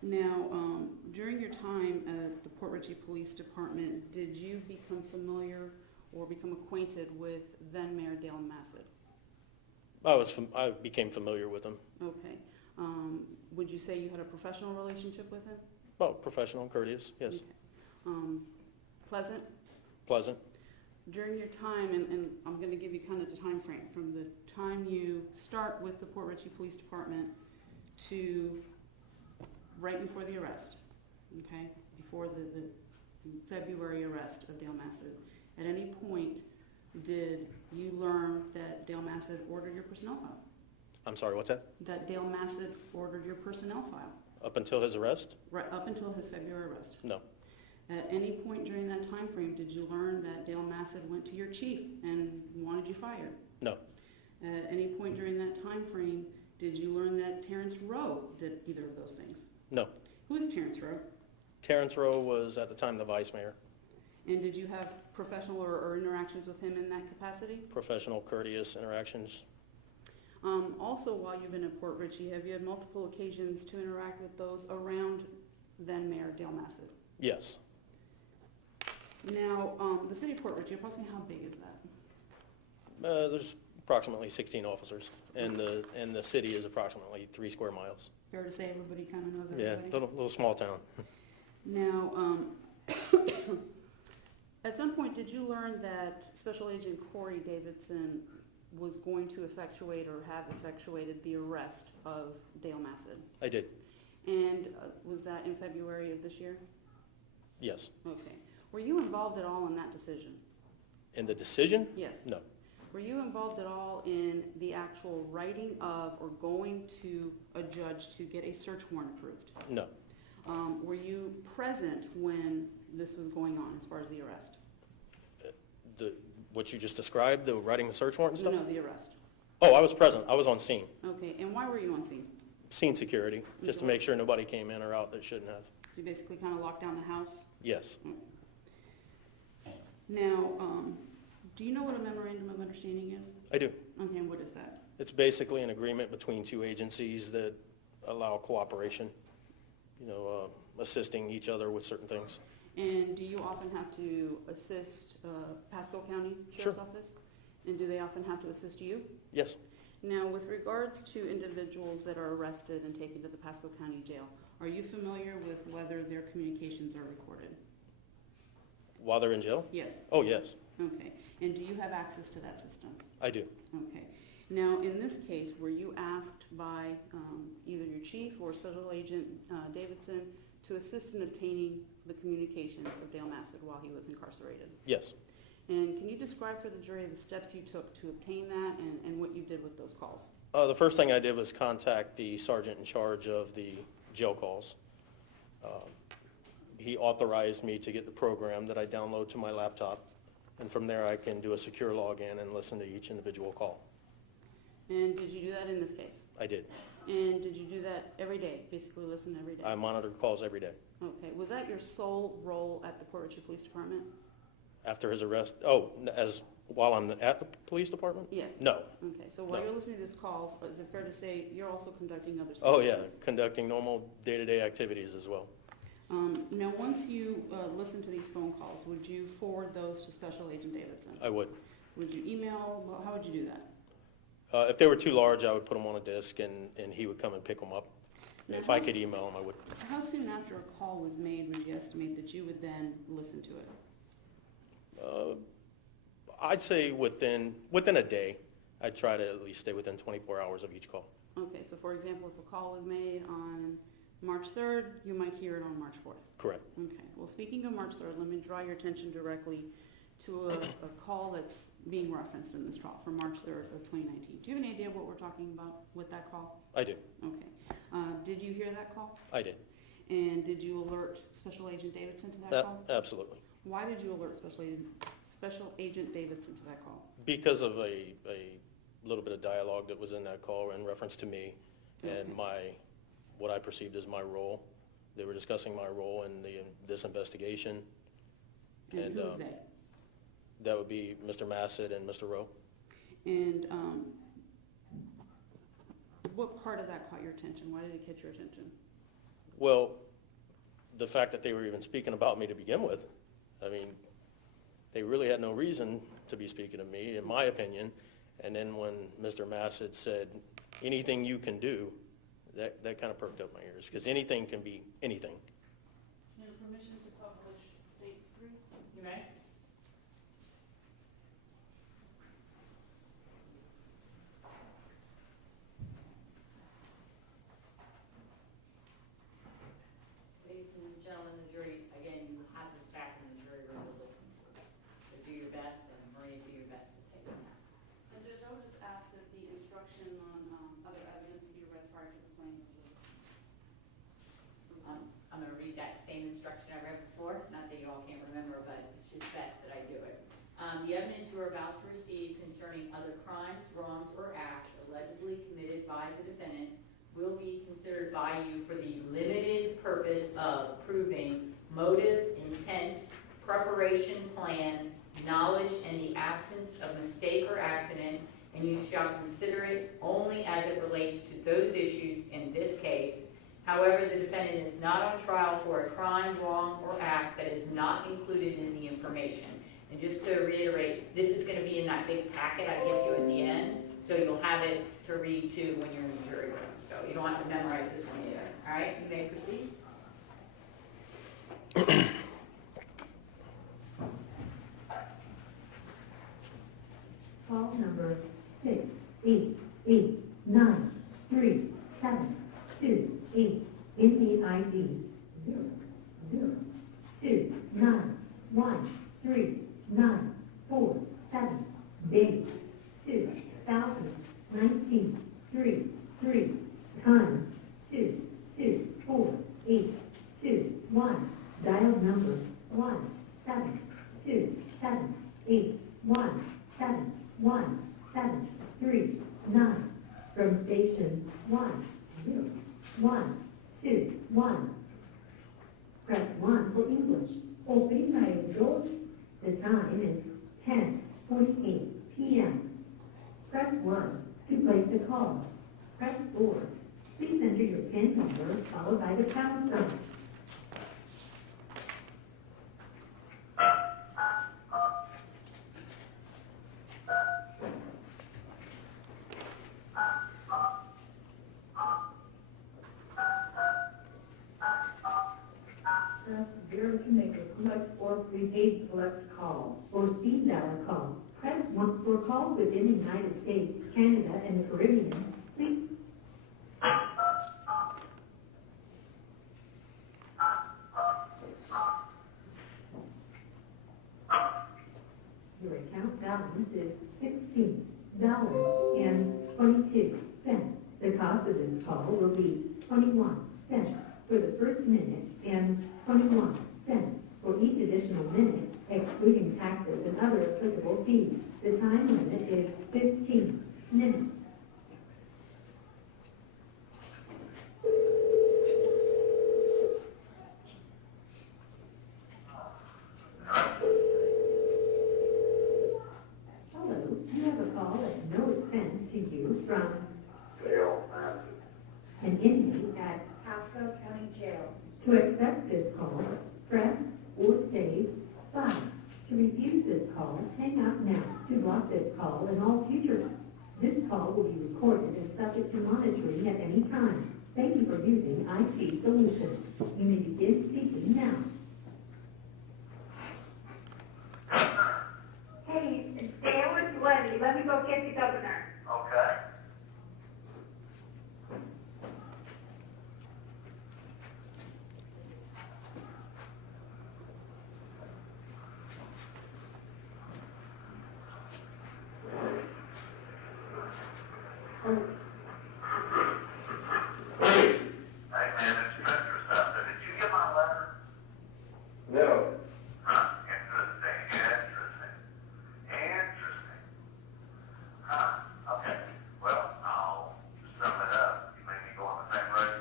Now, during your time at the Port Richey Police Department, did you become familiar or become acquainted with then Mayor Dale Massad? I became familiar with him. Okay. Would you say you had a professional relationship with him? Well, professional and courteous, yes. Okay. Pleasant? Pleasant, During your time, and I'm going to give you kind of the time frame, from the time you start with the Port Richey Police Department to right before the arrest, okay, before the February arrest of Dale Massad, at any point did you learn that Dale Massad ordered your personnel file? I'm sorry, what's that? That Dale Massad ordered your personnel file, Up until his arrest? right up until his February arrest? No, At any point during that time frame, did you learn that Dale Massad went to your chief and wanted you fired? no, At any point during that time frame, did you learn that Terrence Rowe did either of those things? no. Who is Terrence Rowe? Terrence Rowe was at the time the vice mayor. And did you have professional or interactions with him in that capacity? Professional, courteous interactions. Also, while you've been at Port Richey, have you had multiple occasions to interact with those around then Mayor Dale Massad? Yes. Now, the city of Port Richey, approximately how big is that? There's approximately 16 officers, and the city is approximately 3 square miles. Fair to say everybody kind of knows Yeah, everybody? little small town. Now, at some point, did you learn that Special Agent Corey Davidson was going to effectuate or have effectuated the arrest of Dale Massad? I did, And was that in February of this year? yes. Okay. Were you involved at all in that decision? In the decision? Yes. No, Were you involved at all in the actual writing of or going to a judge to get a search warrant approved? no, Were you present when this was going on as far as the arrest? what you just described, the writing the search warrant and stuff? No, the arrest. Oh, I was present, I was on scene. Okay, and why were you on scene? Scene security, just to make sure nobody came in or out that shouldn't have. You basically kind of locked down the house? Yes, Now, do you know what a memorandum of understanding is? I do. Okay, and what is that? It's basically an agreement between 2 agencies that allow cooperation, assisting each other with certain things. And do you often have to assist Pasco County Sheriff's Sure. Office? And do they often have to assist you? Yes, Now, with regards to individuals that are arrested and taken to the Pasco County Jail, are you familiar with whether their communications are recorded? while they're in jail? Yes. Oh, yes, Okay. And do you have access to that system? I do. Okay. Now, in this case, were you asked by either your chief or Special Agent Davidson to assist in obtaining the communications of Dale Massett while he was incarcerated? Yes. And can you describe for the jury the steps you took to obtain that and what you did with those calls? The first thing I did was contact the sergeant in charge of the jail calls. He authorized me to get the program that I download to my laptop, and from there I can do a secure login and listen to each individual call. And did you do that in this case? I did. And did you do that every day, basically listen every day? I monitored calls every day. Okay. Was that your sole role at the Port Richey Police Department? After his arrest, while I'm at the police department? Yes. No. Okay, so while No. you're listening to these calls, is it fair to say you're also conducting other Oh, yeah, services? conducting normal day-to-day activities as well. Now, once you listen to these phone calls, would you forward those to Special Agent Davidson? I would. Would you email, how would you do that? If they were too large, I would put them on a disc and he would come and pick them up. Now, If I could email them, I would. How soon after a call was made would you estimate that you would then listen to it? I'd say within a day, I'd try to at least stay within 24 hours of each call. Okay, so for example, if a call was made on March 3rd, you might hear it on March 4th. Correct. Okay, well, speaking of March 3rd, let me draw your attention directly to a call that's being referenced in this trial for March 3rd of 2019. Do you have any idea what we're talking about with that call? I do. Okay. Did you hear that call? I did. And did you alert Special Agent Davidson to that call? Absolutely. Why did you alert Special Agent Davidson to that call? Because of a little bit of dialogue that was in that call in reference to me and what I perceived as my role. They were discussing my role in this investigation. And who's they? That would be Mr. Massett and Mr. Rowe. And what part of that caught your attention? Why did it catch your attention? Well, the fact that they were even speaking about me to begin with. I mean, they really had no reason to be speaking of me, in my opinion. And then when Mr. Massett said, anything you can do, that kind of perked up my ears, because anything can be anything. Your permission to publish states 3? You may. Ladies and gentlemen of the jury, again, you have this back in the jury room to listen to. So do your best, and Maria, do your best to take it now. And Judge, I would just ask that the instruction on other evidence be read prior to the playing of the... I'm going to read that same instruction I read before, not that you all can't remember, but it's just best that I do it. The evidence you are about to receive concerning other crimes, wrongs, or acts allegedly committed by the defendant will be considered by you for the limited purpose of proving motive, intent, preparation, plan, knowledge, and the absence of mistake or accident, and you shall consider it only as it relates to those issues in this case. However, the defendant is not on trial for a crime, wrong, or act that is not included in the information. And just to reiterate, this is going to be in that big packet I give you at the end, so you'll have it to read too when you're in the jury room. So you don't have to memorize this one either. All right, you may proceed. Call number 6889372 in the ID 002913947 date 2019 33 time 224821 dial number 17278171739 from station 10121. Press 1 for English. Open by George. The time is 10:48 p.m. Press 1 to place the call. Press 4. Please enter your PIN number followed by the pound sign. much or prepaid select call or speed dial call. Press 1 for calls within the United States, Canada, and the Caribbean. Please. Your account balance is $16.22. The cost of this call will be 21 cents for the first minute and 21 cents for each additional minute, excluding taxes and other applicable fees. The time limit is 15 minutes. Hello, you have a call at no expense to you from an inmate at Pasco County Jail. To accept this call, press or say 5. To refuse this call, hang up now. To block this call and all future ones. This call will be recorded and subject to monitoring at any time. Thank you for using IT Solutions. You may begin speaking now. Hey, stay with Lenny. Let me go get the governor. Okay. Hey man, it's Spencer stuff. Did you get my letter? No. Huh, interesting. Okay, well, I'll sum it up. You made me go on the same road.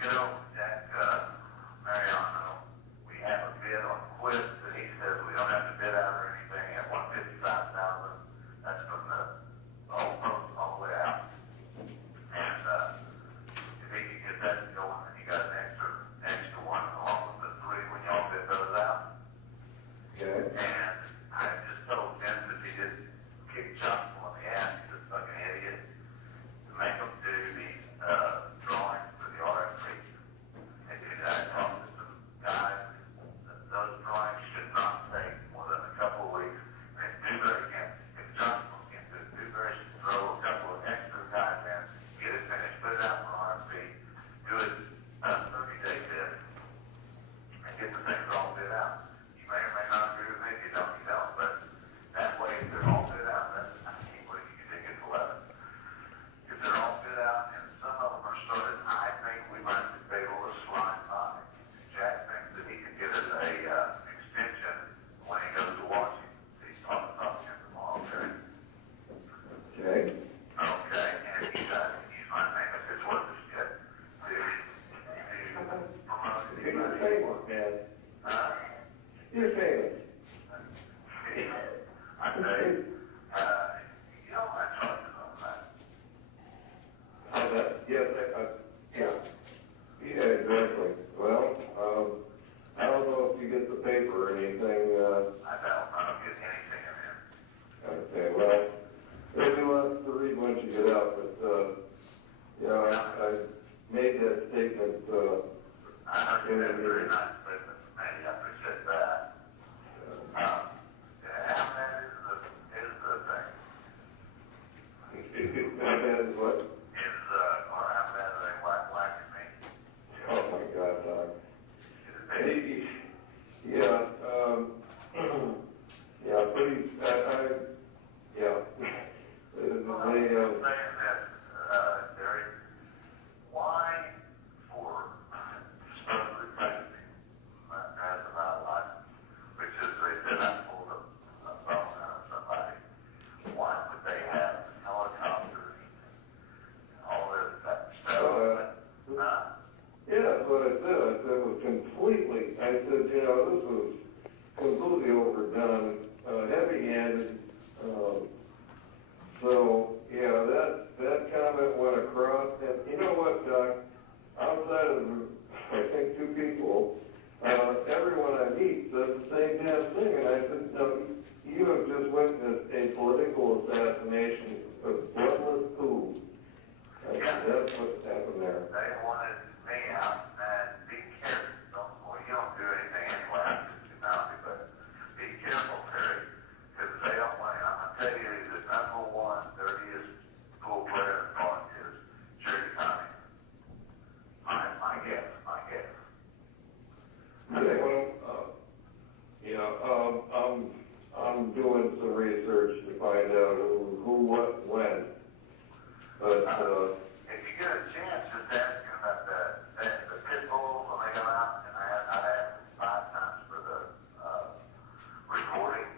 You know, Jack, Mariano, we have a bid on Quist that he says we don't have to bid out or anything at $155,000. That's from the whole post all the way out. And, if he could get that going, then you got an extra one along with the 3 when y'all bid those out. Okay. And I just told Jim that he didn't kick Chuck on the ass, he's a fucking idiot, to make him do these, drawings for the RFP. And I talked to some guys, that those drawings should not take more than a couple of weeks. And Dewberry can, if Chuck can do Dewberry should throw a couple of extra guys in, get it finished, put it out for RFP, do it, 30-day bid, and get the things all bid out. You may or may not agree with me, if you don't, but that way, if they're all bid out, that's, I mean, what you can take it to 11. If they're all bid out, and some of them are started, I think we might be able to slide by. Jack thinks that he could get us a, extension when he goes to Washington. He's talking about him tomorrow, okay? Okay. Okay, and he's my name, if it's worth the shit, to promote You're anybody. famous, man. You're famous. I say, you know, I talked to them about Yes, yeah. Yeah, exactly. Well, I don't know if you get the paper or anything, I don't get anything in there. okay, well, maybe we'll have to read once you get out, but, you know, I made that statement, I heard you had a very nice statement from me, I appreciate that. How bad is the thing? how bad is what? Or how bad are they whacking me? Oh, my God, Doc. Is Yeah, yeah, pretty, yeah. Well, I'm They, saying that, Terry, why for supposedly practicing as a license, which is they said I pulled a phone out of somebody, why would they have helicopters and all this stuff? yeah, that's what I said. I said it was completely, I said, you know, this was completely overdone, heavy-handed. So, yeah, that comment went across, and you know what, Doc? Outside of, I think, 2 people, everyone I meet says the same damn thing, and I said, no, you have just witnessed a political assassination of bloodless coup. That's what happened there. They wanted me out and be careful. Well, you don't do anything anyway. tell you, the number one dirtiest pool player in North is Cherry County. My guess. Okay, well, I'm doing some research to find out who, what, when. But, If you get a chance, just ask him about the pit bulls when they come out, and I asked 5 times for the recording.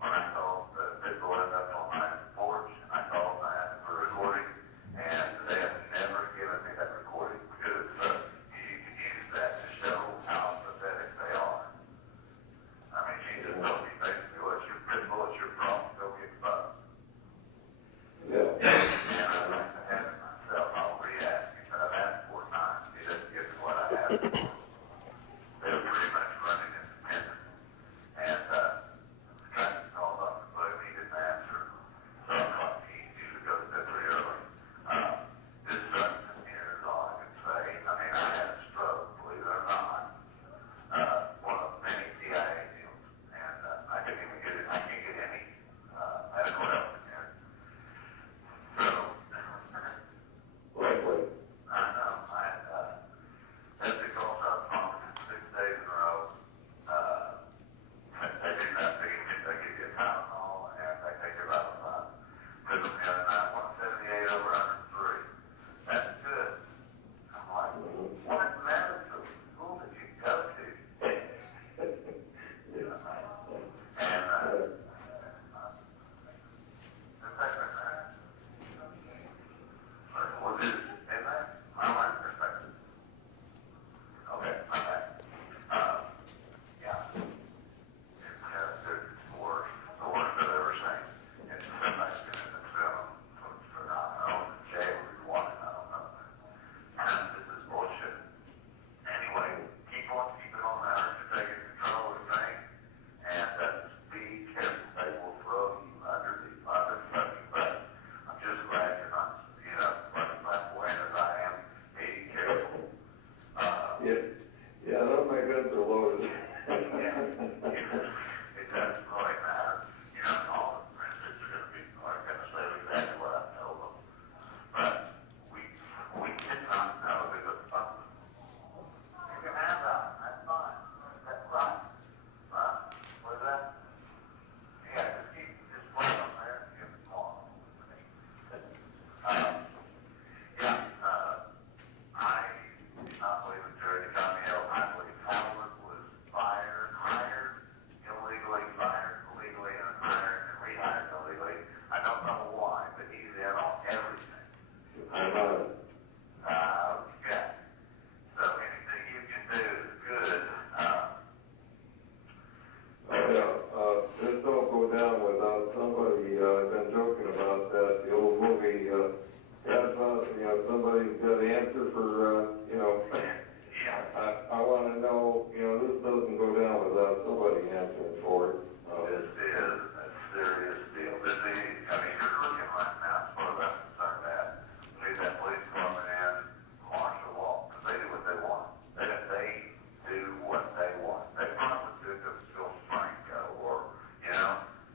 When I saw the pit bull end up on my porch, and I called and I asked for a recording, and they have never given me that recording because you can use that to show how pathetic they are. I mean, she just told me basically, well, it's your pit bull, it's your problem, go get fucked. yeah. And I'd like to have it myself. I'll re-ask him, but I've asked 4 times. He doesn't give me what I asked for. They're pretty much running independent. And tried to call up the phone, he didn't answer. So I thought he usually goes to bed pretty early. This substance here is all I can say. I mean, I had a stroke, believe it or not. One of many CIA deals. And I can't get any medical help in here. So, Likely. I know, I had, testicles up pumped 6 days in a row. They do not, they give you a Tylenol and they take your Tylenol. Took them the other night, 178 over 103. That's good. I'm like, what medical school did you go to? And, was it in there? My wife perspective. Okay, okay. Yeah. It's the worst I've ever seen. And somebody's been in this film for not knowing the jail is one, I don't know. And this is bullshit. Anyway, keep on keeping on the urge to take control of the thing. And be careful. They will throw you under the fucking bus. I'm just glad you're not, fucking flamboyant as I am. Be careful. Yeah, none of my guns are loaded. It doesn't really matter. All the princes are gonna say exactly what I told them. But we cannot know who the fuck. You can have that, that's fine. That's right. Right? What's that? Yeah, just play on there and give it more. I do not believe in Jerry County. I believe Howard was hired illegally, fired illegally, and hired and rehired illegally. I don't know why, but he's in on everything. I'm on it. Okay. So anything you can do is good. This don't go down without somebody, I've been joking about that, the old movie, somebody's got an answer for, Yeah. I want to know, this doesn't go down without somebody answering for it. This is a serious deal. This is, I mean, you're looking right now, as far as I'm concerned, that leave that police department in, martial law, because they do what they want. They do what they want. They probably do it to Phil Franco or,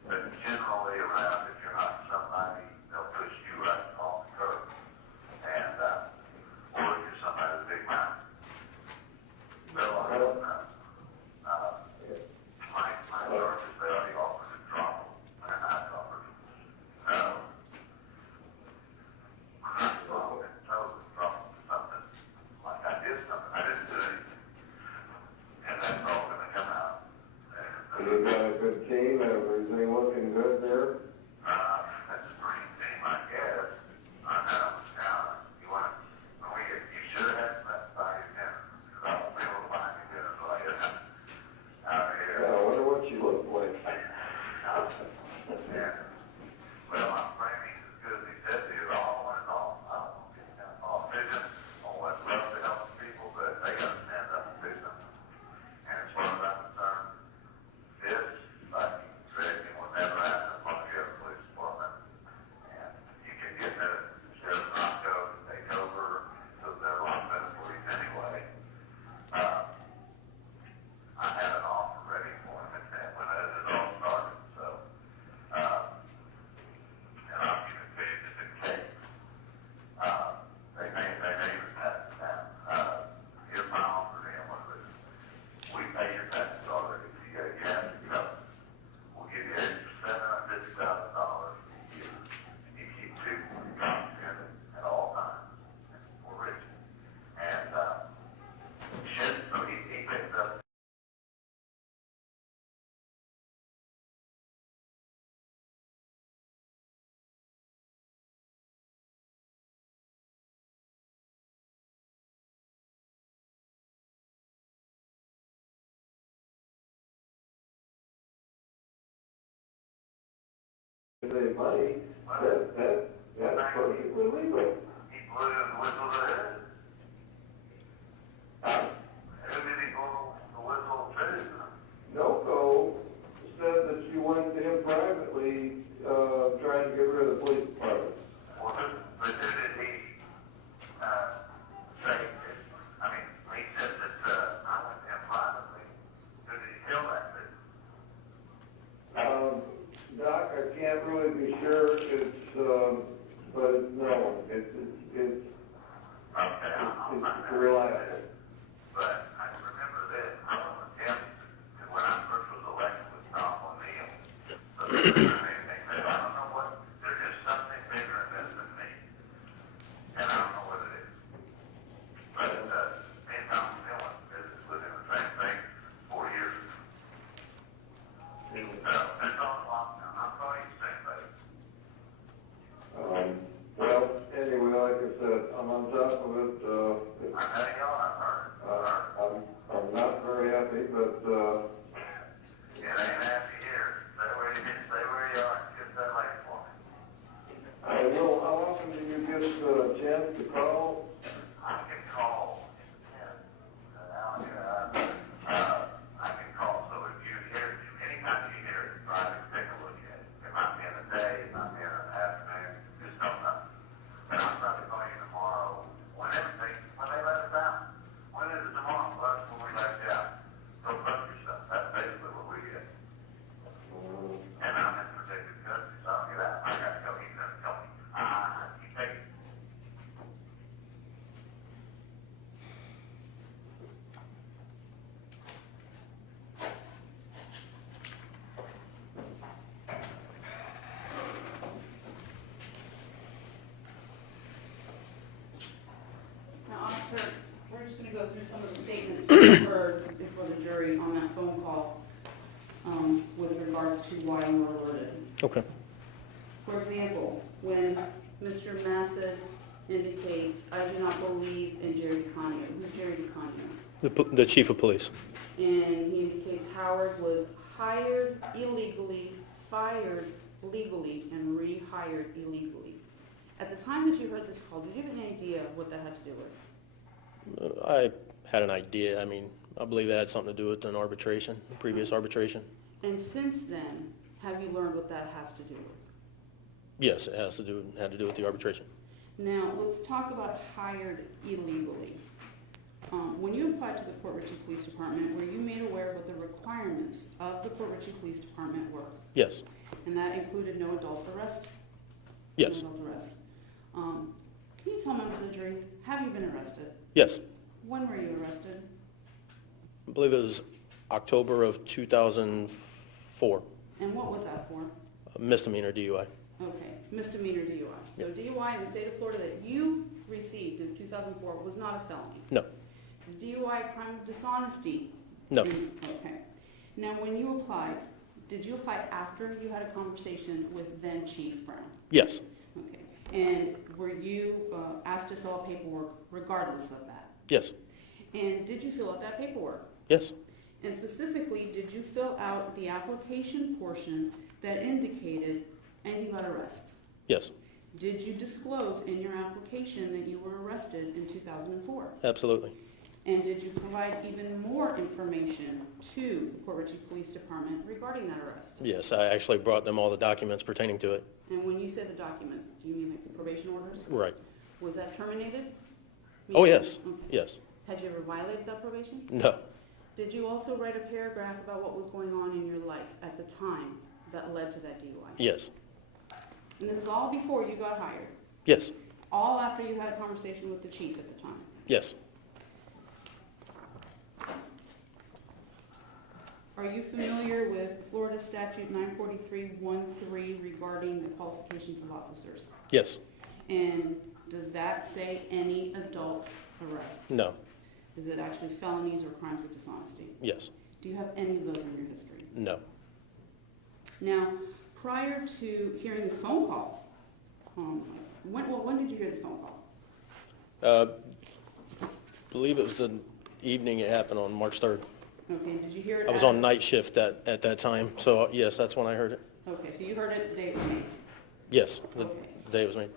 but generally around, if you're not somebody, they'll push you right off the curb. And, or if you're somebody with a big mouth. So I don't know. My sergeant today money, that's perfectly legal. He blew the whistle to it. Who did he blow the whistle to? Noco said that she went to him privately, trying to get rid of the police department. Well, but who did he, say, I mean, he said that, I went to him privately. Who did he tell that to? Doc, I can't really be sure, but no, it's reliable. But I remember this, I was with him, and when I first was elected with Tom O'Neill, so they said, I don't know what, there's just something bigger in this than me. And I don't know what it is. But, me and Tom O'Neill went to business with him, the same thing, 4 years. That's all I'm calling you saying, buddy. Well, anyway, like I said, I'm on top of it, I tell y'all, I've heard. I'm not very happy, but, It ain't happy here. Stay where you are, get that light for me. I will, how often do you get a chance to call? I can call, I can call, so if you hear, anytime you hear it, try to take a look at it. It might be in the day, it might be in the afternoon, just don't know. And I'll try to call you tomorrow, when they let us out. When is it tomorrow? Well, that's when we let you out. Go fuck yourself, that's basically what we get. And I'm in protected custody, so I'll get out. I gotta go, he's gonna tell me, you take it. Now, officer, we're just gonna go through some of the statements we heard before the jury on that phone call, with regards to why you were alerted. Okay. For example, when Mr. Massad indicates, I do not believe in Jerry DeConio. Who's Jerry DeConio? The chief of police. And he indicates Howard was hired illegally, fired legally, and rehired illegally. At the time that you heard this call, did you have any idea what that had to do with? I had an idea. I mean, I believe that had something to do with an arbitration, a previous arbitration. And since then, have you learned what that has to do with? Yes, it had to do with the arbitration. Now, let's talk about hired illegally. When you applied to the Port Richey Police Department, were you made aware of what the requirements of the Port Richey Police Department were? Yes. And that included no adult arrest? Yes. No adult arrest. Can you tell members of the jury, have you been arrested? Yes. When were you arrested? I believe it was October of 2004. And what was that for? A misdemeanor DUI. Okay, misdemeanor DUI. So DUI in the state of Florida that you received in 2004 was not a felony? No. It's a DUI, crime of dishonesty? No. Okay. Now, when you applied, did you apply after you had a conversation with then Chief Brown? Yes. Okay. And were you asked to fill out paperwork regardless of that? Yes. And did you fill out that paperwork? Yes. And specifically, did you fill out the application portion that indicated anything about arrests? Yes. Did you disclose in your application that you were arrested in 2004? Absolutely. And did you provide even more information to the Port Richey Police Department regarding that arrest? Yes, I actually brought them all the documents pertaining to it. And when you say the documents, do you mean like the probation orders? Right. Was that terminated? Oh, yes. Okay. Yes. Had you ever violated that probation? No. Did you also write a paragraph about what was going on in your life at the time that led to that DUI? Yes. And this is all before you got hired? Yes. All after you had a conversation with the chief at the time? Yes. Are you familiar with Florida Statute 943.13 regarding the qualifications of officers? Yes. And does that say any adult arrests? No. Is it actually felonies or crimes of dishonesty? Yes. Do you have any of those in your history? No. Now, prior to hearing this phone call, when did you hear this phone call? Believe it was the evening it happened on March 3rd. Okay, did you hear it? I was on night shift at that time, so yes, that's when I heard it. Okay, so you heard it the day it was made? Yes, the Okay. day it was made.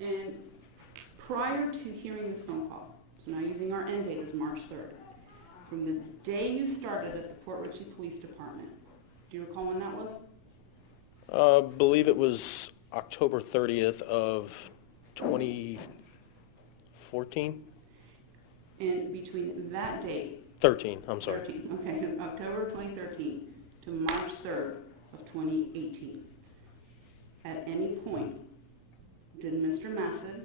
And prior to hearing this phone call, so now using our end date as March 3rd, from the day you started at the Port Richey Police Department, do you recall when that was? Believe it was October 30th of 2014? And between that date, 13, I'm sorry. 13, okay, October 2013 to March 3rd of 2018, at any point, did Mr. Massad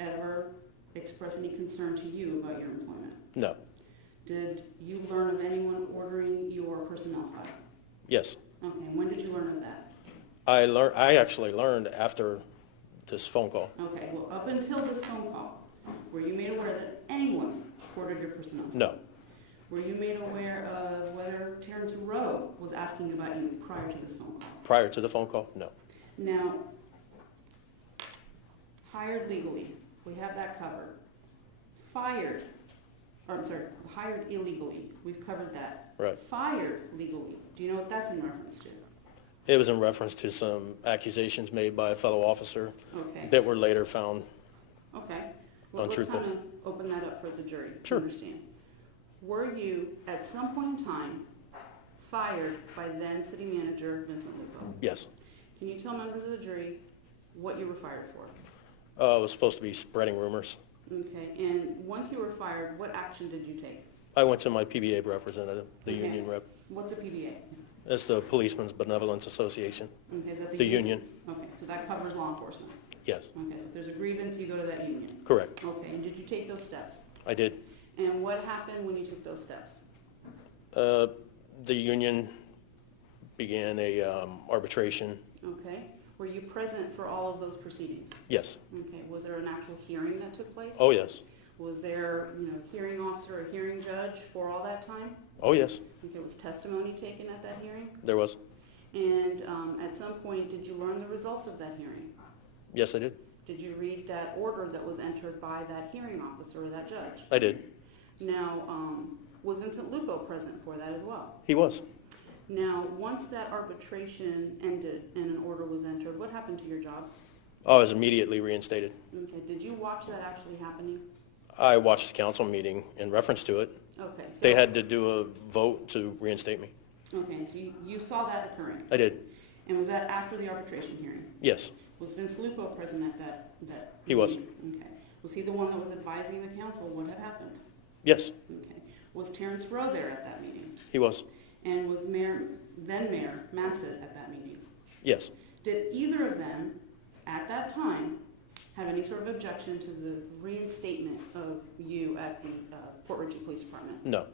ever express any concern to you about your employment? No. Did you learn of anyone ordering your personnel file? Yes. Okay, and when did you learn of that? I actually learned after this phone call. Okay, well, up until this phone call, were you made aware that anyone ordered your personnel file? No. Were you made aware of whether Terrence Rowe was asking about you prior to this phone call? Prior to the phone call? No. Now, hired legally, we have that covered. Hired illegally, we've covered that. Right. Fired legally, do you know what that's in reference to? It was in reference to some accusations made by a fellow officer Okay, that were later found. okay. Well, Untruthful. let's kind of open that up for the jury to Sure. understand. Were you, at some point in time, fired by then City Manager Vincent Lupo? Yes. Can you tell members of the jury what you were fired for? It was supposed to be spreading rumors. Okay, and once you were fired, what action did you take? I went to my PBA representative, the Okay. union rep. What's a PBA? That's the Policemen's Benevolence Association, Okay, is that the union. Okay, so that covers law enforcement. Yes, Okay, so if there's a grievance, you go to that union. correct. Okay, and did you take those steps? I did. And what happened when you took those steps? The union began a arbitration. Okay, were you present for all of those proceedings? Yes. Okay, was there an actual hearing that took place? Oh, yes. Was there, hearing officer or hearing judge for all that time? Oh, yes. Okay, was testimony taken at that hearing? There was. And at some point, did you learn the results of that hearing? Yes, I did. Did you read that order that was entered by that hearing officer or that judge? I did. Now, was Vincent Lupo present for that as well? He was. Now, once that arbitration ended and an order was entered, what happened to your job? I was immediately reinstated. Okay, did you watch that actually happening? I watched the council meeting in reference to it. Okay, so. They had to do a vote to reinstate me. Okay, so you saw that occurring? I did. And was that after the arbitration hearing? Yes. Was Vince Lupo present at that? He was. meeting? Okay. Was he the one that was advising the council what had happened? Yes, Okay. Was Terrence Rowe there at that meeting? he was. And was then Mayor Massad at that meeting? Yes. Did either of them, at that time, have any sort of objection to the reinstatement of you at the Port Richey Police Department? No.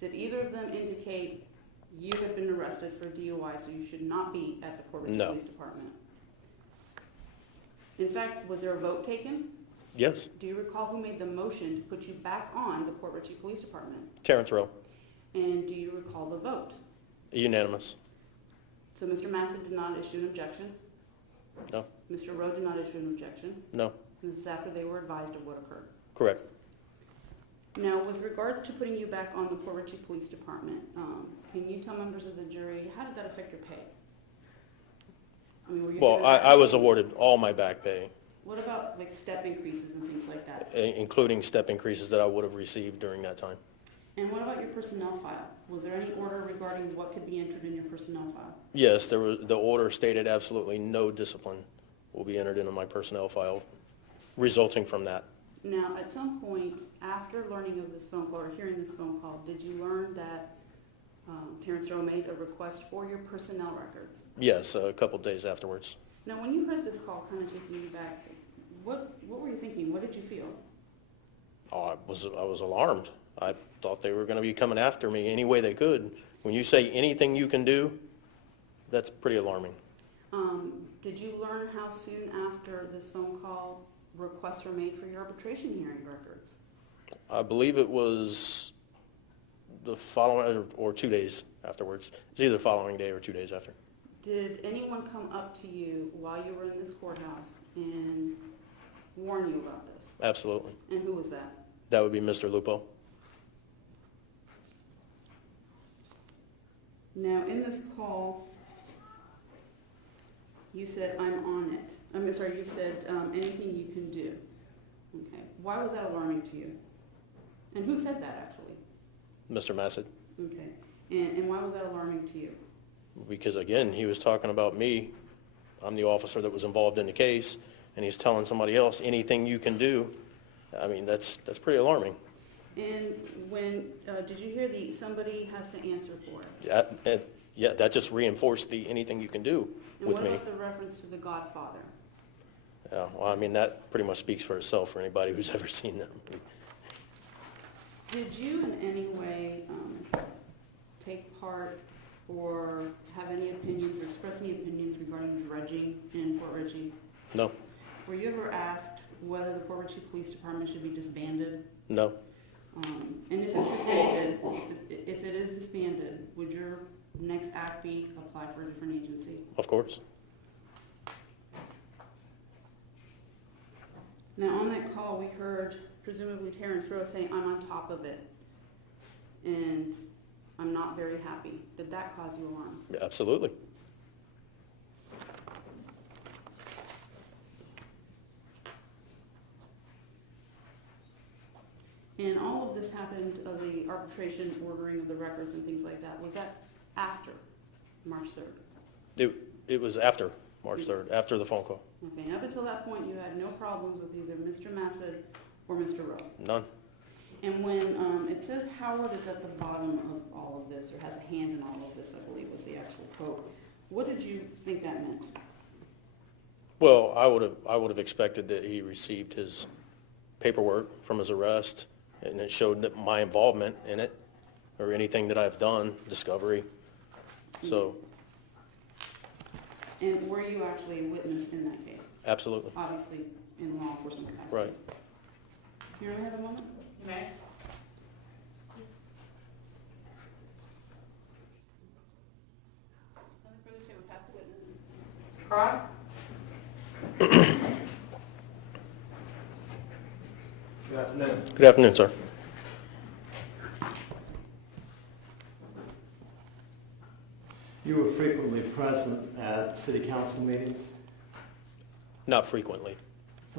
Did either of them indicate you have been arrested for DUI, so you should not be at the Port Richey No. Police Department? In fact, was there a vote taken? Yes. Do you recall who made the motion to put you back on the Port Richey Police Department? Terrence Rowe. And do you recall the vote? Unanimous. So Mr. Massad did not issue an objection? No. Mr. Rowe did not issue an objection? No. This is after they were advised of what occurred. Correct. Now, with regards to putting you back on the Port Richey Police Department, can you tell members of the jury, how did that affect your pay? I mean, were you Well, given I was awarded all my back pay, What about like step increases and things like that? including step increases that I would have received during that time. And what about your personnel file? Was there any order regarding what could be entered in your personnel file? Yes, the order stated absolutely no discipline will be entered into my personnel file resulting from that. Now, at some point, after learning of this phone call or hearing this phone call, did you learn that Terrence Rowe made a request for your personnel records? Yes, a couple days afterwards. Now, when you heard this call kind of taking you back, what were you thinking? What did you feel? Oh, I was alarmed. I thought they were going to be coming after me any way they could. When you say anything you can do, that's pretty alarming. Did you learn how soon after this phone call requests were made for your arbitration hearing records? I believe it was the following, or 2 days afterwards. It's either the following day or 2 days after. Did anyone come up to you while you were in this courthouse and warn you about this? Absolutely. And who was that? That would be Mr. Lupo. Now, in this call, you said, "I'm on it." I'm sorry, you said, "anything you can do." Okay. Why was that alarming to you? And who said that, actually? Mr. Massett, Okay. And why was that alarming to you? because again, he was talking about me. I'm the officer that was involved in the case, and he's telling somebody else, anything you can do. I mean, that's pretty alarming. And when, did you hear somebody has to answer for it? Yeah, that just reinforced the anything you can do And with what me. about the reference to the Godfather? Yeah, well, I mean, that pretty much speaks for itself for anybody who's ever seen them. Did you in any way take part or have any opinions or express any opinions regarding dredging in Fort Richey? No, Were you ever asked whether the Fort Richey Police Department should be disbanded? no, And if it's disbanded, if it is disbanded, would your next act be apply for a different agency? of course. Now, on that call, we heard presumably Terrence Rose saying, "I'm on top of it, and I'm not very happy." Did that cause you alarm? Absolutely. And all of this happened, the arbitration ordering of the records and things like that, was that after March 3rd? It was after March 3rd, after the phone call. Okay, and up until that point, you had no problems with either Mr. Massett or Mr. Rowe. None. And when it says Howard is at the bottom of all of this, or has a hand in all of this, I believe was the actual quote, what did you think that meant? Well, I would have expected that he received his paperwork from his arrest, and it showed that my involvement in it, or anything that I've done, discovery. So, And were you actually a witness in that case? absolutely. Obviously, in law enforcement capacity. Right. Here, I have a moment. May? Nothing further to say, we'll pass the witness. Cross? Good afternoon. Good afternoon, sir. You were frequently present at city council meetings? Not frequently.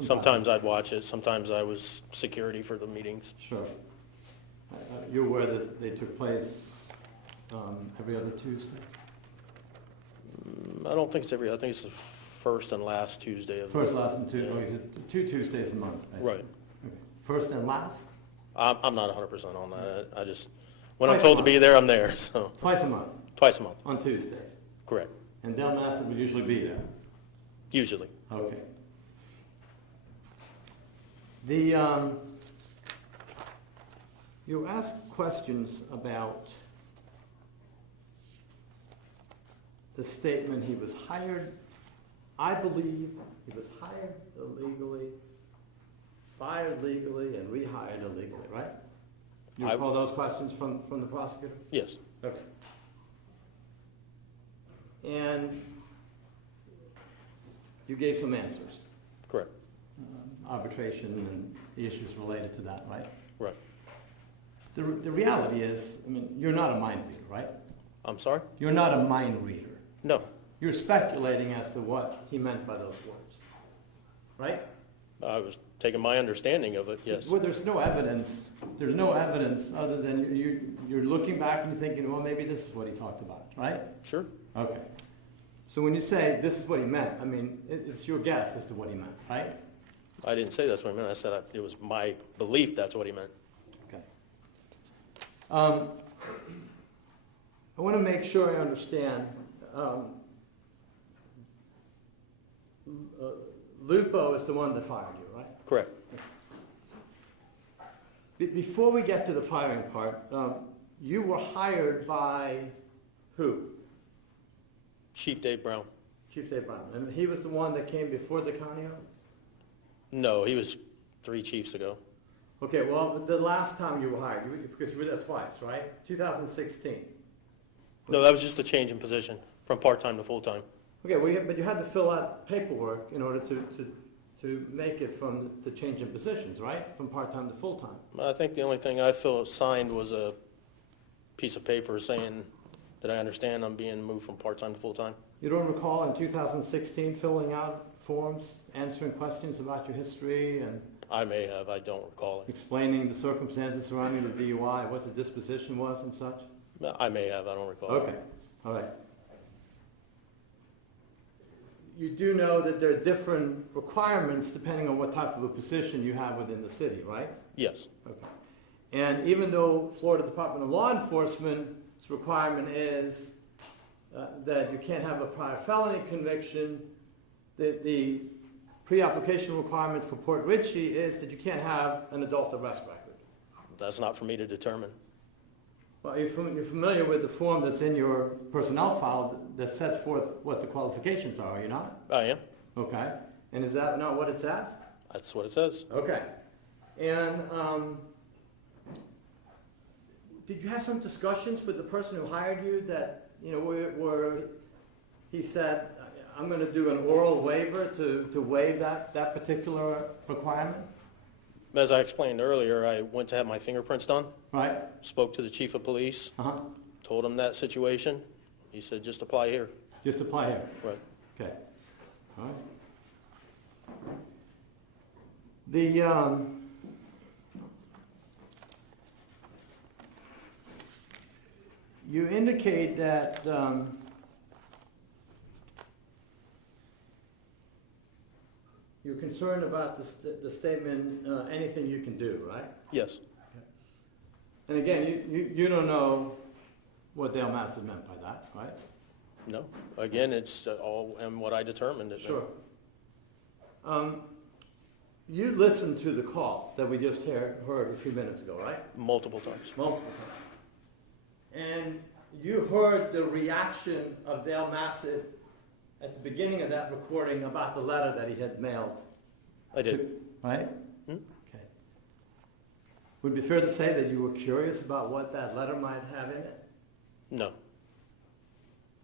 Sometimes I'd watch it, sometimes I was security for the meetings. Sure. You're aware that they took place every other Tuesday? I don't think it's I think it's the first and last Tuesday of. First, last, and Tuesday, okay, so 2 Tuesdays a month, I see. Right. Okay. First and last? I'm not 100% on that. I just, when I'm Twice a told to be month. there, I'm there, so, Twice a month, twice a month, on Tuesdays? correct, And Del Massett would usually be there? usually. Okay. The, you asked questions about the statement he was hired, I believe he was hired illegally, fired legally, and rehired illegally, right? You I- recall those questions from the prosecutor? Yes, Okay. And you gave some answers, correct, arbitration and the issues related to that, right? right. The reality is, I mean, you're not a mind reader, right? I'm sorry? You're not a mind reader. No, You're speculating as to what he meant by those words, right? I was taking my understanding of it, yes. Well, there's no evidence other than you're looking back and you're thinking, well, maybe this is what he talked about, right? Sure, Okay. So when you say this is what he meant, I mean, it's your guess as to what he meant, right? I didn't say that's what I meant, I said it was my belief that's what he meant. Okay. I want to make sure I understand. Lupo is the one that fired you, right? Correct. Before we get to the firing part, you were hired by who? Chief Dave Brown. Chief Dave Brown. And he was the one that came before the county? No, he was 3 chiefs ago. Okay, well, the last time you were hired, because you were there twice, right? 2016. No, that was just a change in position from part-time to full-time. Okay, but you had to fill out paperwork in order to make it from the change in positions, right? From part-time to full-time. I think the only thing I signed was a piece of paper saying Did I understand I'm being moved from part-time to full-time? You don't recall in 2016 filling out forms, answering questions about your history and I may have, I don't recall it. explaining the circumstances surrounding the DUI, what the disposition was and such? I may have, I don't recall. Okay, all right. You do know that there are different requirements depending on what type of a position you have within the city, right? Yes, Okay. And even though Florida Department of Law Enforcement's requirement is that you can't have a prior felony conviction, the pre-application requirement for Port Richey is that you can't have an adult arrest record. that's not for me to determine. Well, you're familiar with the form that's in your personnel file that sets forth what the qualifications are you not? I am, Okay. And is that not what it says? that's what it says. Okay. And did you have some discussions with the person who hired you that, you know, where he said, I'm going to do an oral waiver to waive that particular requirement? As I explained earlier, I went to have my fingerprints done, Right? spoke to the chief of police, Uh-huh. told him that situation. He said, just apply here. Just apply here. Right. Okay. All right. The, you indicate that, you're concerned about the statement, anything you can do, right? Yes, And again, you don't know what Dale Massett meant by that, right? no, again, it's all and what I determined. It Sure. You listened to the call that we just heard a few minutes ago, right? multiple times. Multiple times. And you heard the reaction of Dale Massett at the beginning of that recording about the letter that he had mailed. I did. Right? Hmm? Okay. Would it be fair to say that you were curious about what that letter might have in it? No.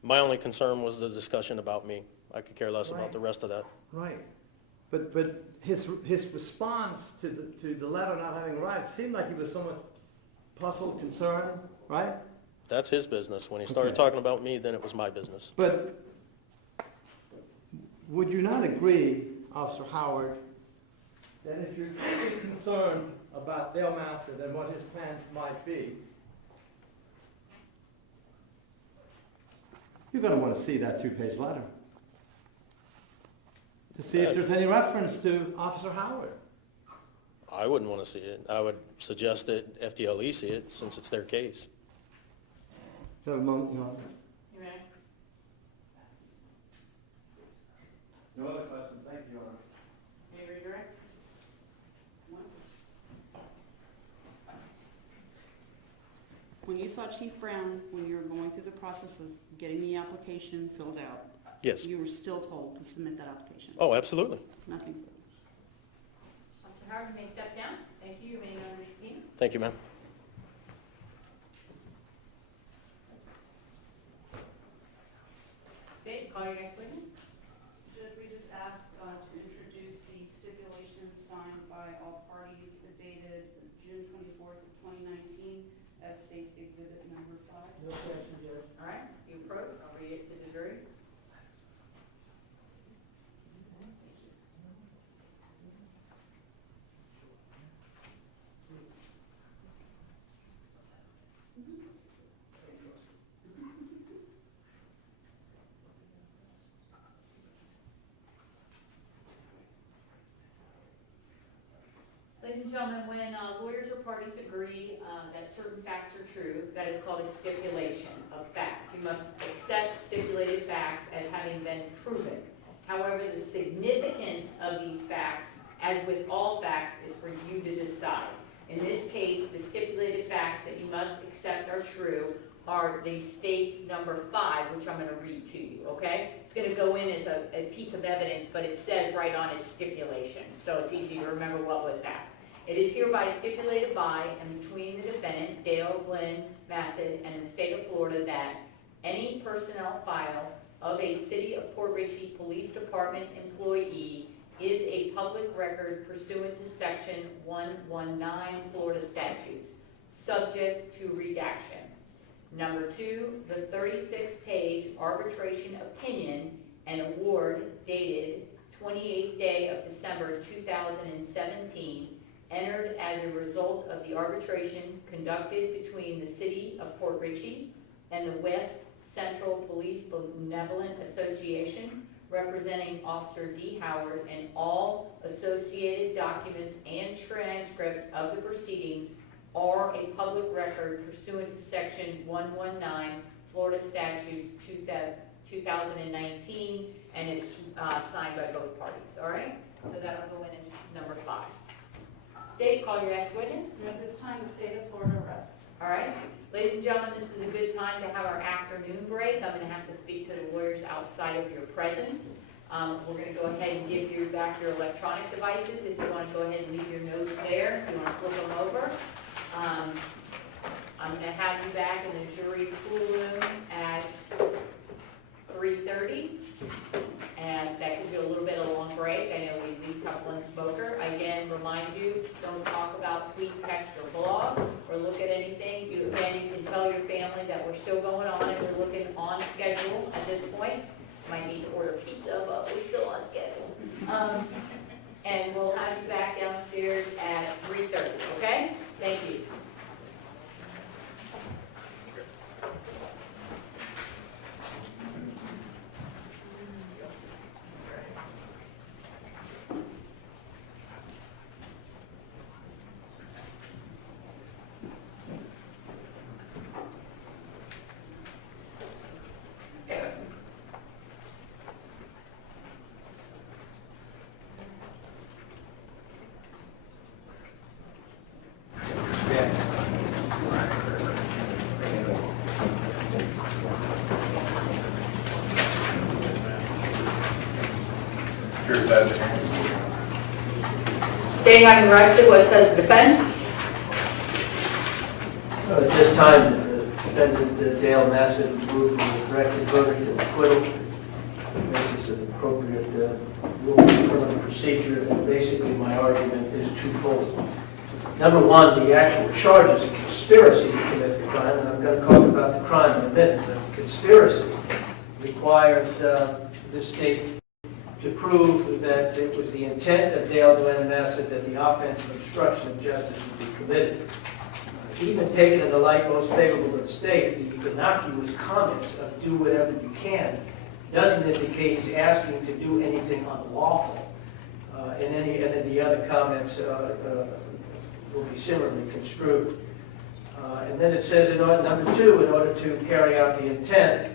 My only concern was the discussion about me. I could care less Right. about the rest of that. Right. But his response to the letter not having arrived seemed like he was somewhat puzzled, concerned, right? That's his business. When he started Okay. talking about me, then it was my business. But would you not agree, Officer Howard, that if you're truly concerned about Dale Massett and what his plans might be, you're going to want to see that two-page letter to see if there's any reference to Officer Howard. I wouldn't want to see it. I would suggest that FDLE see it since it's their case. Do you have a moment, Your Honor? You ready? No other question. Thank you, Your Honor. May I redirect? When you saw Chief Brown, when you were going through the process of getting the application filled out, Yes. you were still told to submit that application? Oh, absolutely. Nothing further. Officer Howard, you may step down. Thank you. You may now receive. Thank you, ma'am. Dave, call your next witness. Judge, we just asked to introduce the stipulation signed by all parties dated June 24th of 2019, as states exhibit number 5. No question, Judge. All right, you approach. I'll read it to the jury. Ladies and gentlemen, when lawyers or parties agree that certain facts are true, that is called a stipulation of fact. You must accept stipulated facts as having been proven. However, the significance of these facts, as with all facts, is for you to decide. In this case, the stipulated facts that you must accept are true are the state's number 5, which I'm going to read to you, okay? It's going to go in as a piece of evidence, but it says right on its stipulation, so it's easy to remember what was that. It is hereby stipulated by and between the defendant, Dale Glenn Massett, and the state of Florida that any personnel file of a City of Port Richey Police Department employee is a public record pursuant to Section 119 Florida statutes, subject to redaction. Number 2, the 36-page arbitration opinion and award dated 28th day of December 2017, entered as a result of the arbitration conducted between the City of Port Richey and the West Central Police Benevolent Association, representing Officer D. Howard, and all associated documents and transcripts of the proceedings are a public record pursuant to Section 119 Florida Statutes 2019, and it's signed by both parties, all right? So that'll go in as number 5. State, call your next witness. At this time, the state of Florida rests. All right. Ladies and gentlemen, this is a good time to have our afternoon break. I'm going to have to speak to the lawyers outside of your presence. We're going to go ahead and give you back your electronic devices. If you want to go ahead and leave your notes there, if you want to flip them over. I'm going to have you back in the jury pool room at 3:30. And that could be a little bit of a long break. I know we leave couple and smoker. Again, remind you, don't talk about tweet, text, or blog, or look at anything. You can tell your family that we're still going on and we're looking on schedule at this point. Might need to order pizza, but we're still on schedule. And we'll have you back downstairs at 3:30, okay? Thank you. Stating I'm arrested, what says the defense? At this time, the defendant, Dale Massett, moved from the directed verdict of acquittal on the basis of appropriate rule of criminal procedure, and basically my argument is twofold. Number one, the actual charge is a conspiracy to commit the crime, and I'm going to talk about the crime in a minute, but conspiracy requires the state to prove that it was the intent of Dale Glenn Massett that the offense of obstruction of justice would be committed. Even taken in the light most favorable to the state, the innocuous comments of do whatever you can doesn't indicate he's asking to do anything unlawful. And any of the other comments will be similarly construed. And then it says in number 2, in order to carry out the intent,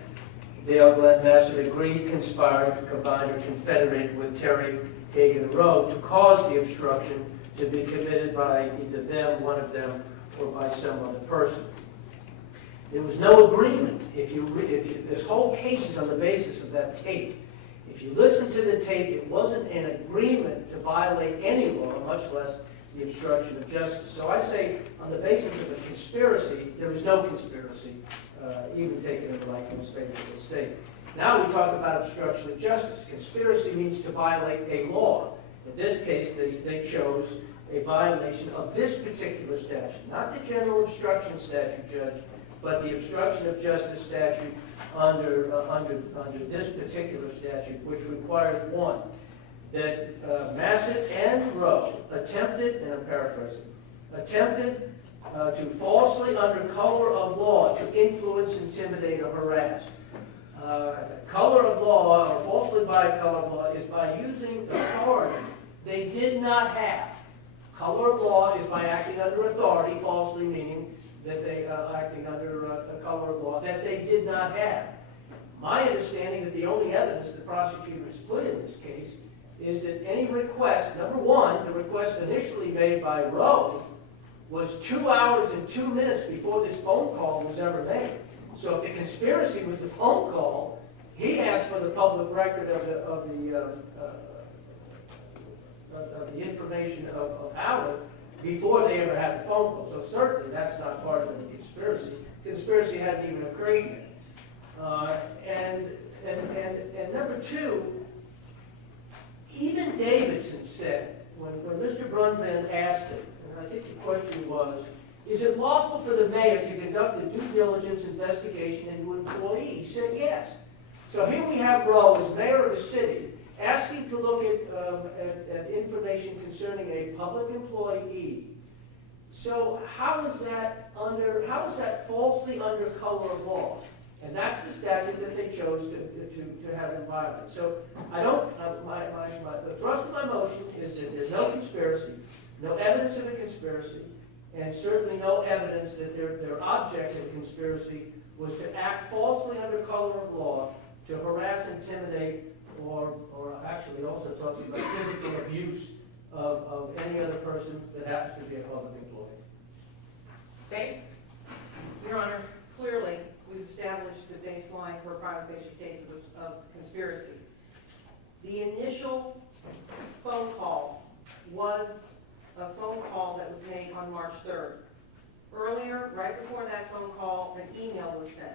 Dale Glenn Massett agreed, conspired, to combine or confederate with Terry Hagan Rowe to cause the obstruction to be committed by either them, one of them, or by some other person. There was no agreement. This whole case is on the basis of that tape. If you listen to the tape, it wasn't an agreement to violate any law, much less the obstruction of justice. So I say, on the basis of a conspiracy, there was no conspiracy, even taken in the light most favorable to the state. Now we talk about obstruction of justice. Conspiracy means to violate a law. In this case, they chose a violation of this particular statute, not the general obstruction statute, Judge, but the obstruction of justice statute under this particular statute, which required, one, that Massett and Rowe attempted, and I'm paraphrasing, attempted to falsely, under color of law, to influence, intimidate, or harass. Color of law, or falsely by color of law, is by using authority they did not have. Color of law is by acting under authority, falsely meaning that they acting under a color of law that they did not have. My understanding that the only evidence the prosecutor has put in this case is that any request, number one, the request initially made by Rowe was 2 hours and 2 minutes before this phone call was ever made. So if the conspiracy was the phone call, he asked for the public record of the information of Howard before they ever had the phone call. So certainly that's not part of the conspiracy. Conspiracy hadn't even occurred yet. And number two, even Davidson said, when Mr. Brunvan asked him, and I think the question was, Is it lawful for the mayor to conduct a due diligence investigation into an employee? He said yes. So here we have Rowe as mayor of the city asking to look at information concerning a public employee. So how is that falsely under color of law? And that's the statute that they chose to have in violate. So I don't, the thrust of my motion is that there's no conspiracy, no evidence of a conspiracy, and certainly no evidence that their object of conspiracy was to act falsely under color of law to harass, intimidate, or actually also talks about physical abuse of any other person that happens to be a public employee. Dave? Your Honor, clearly, we've established the baseline for a prima facie case of conspiracy. The initial phone call was a phone call that was made on March 3rd. Earlier, right before that phone call, an email was sent.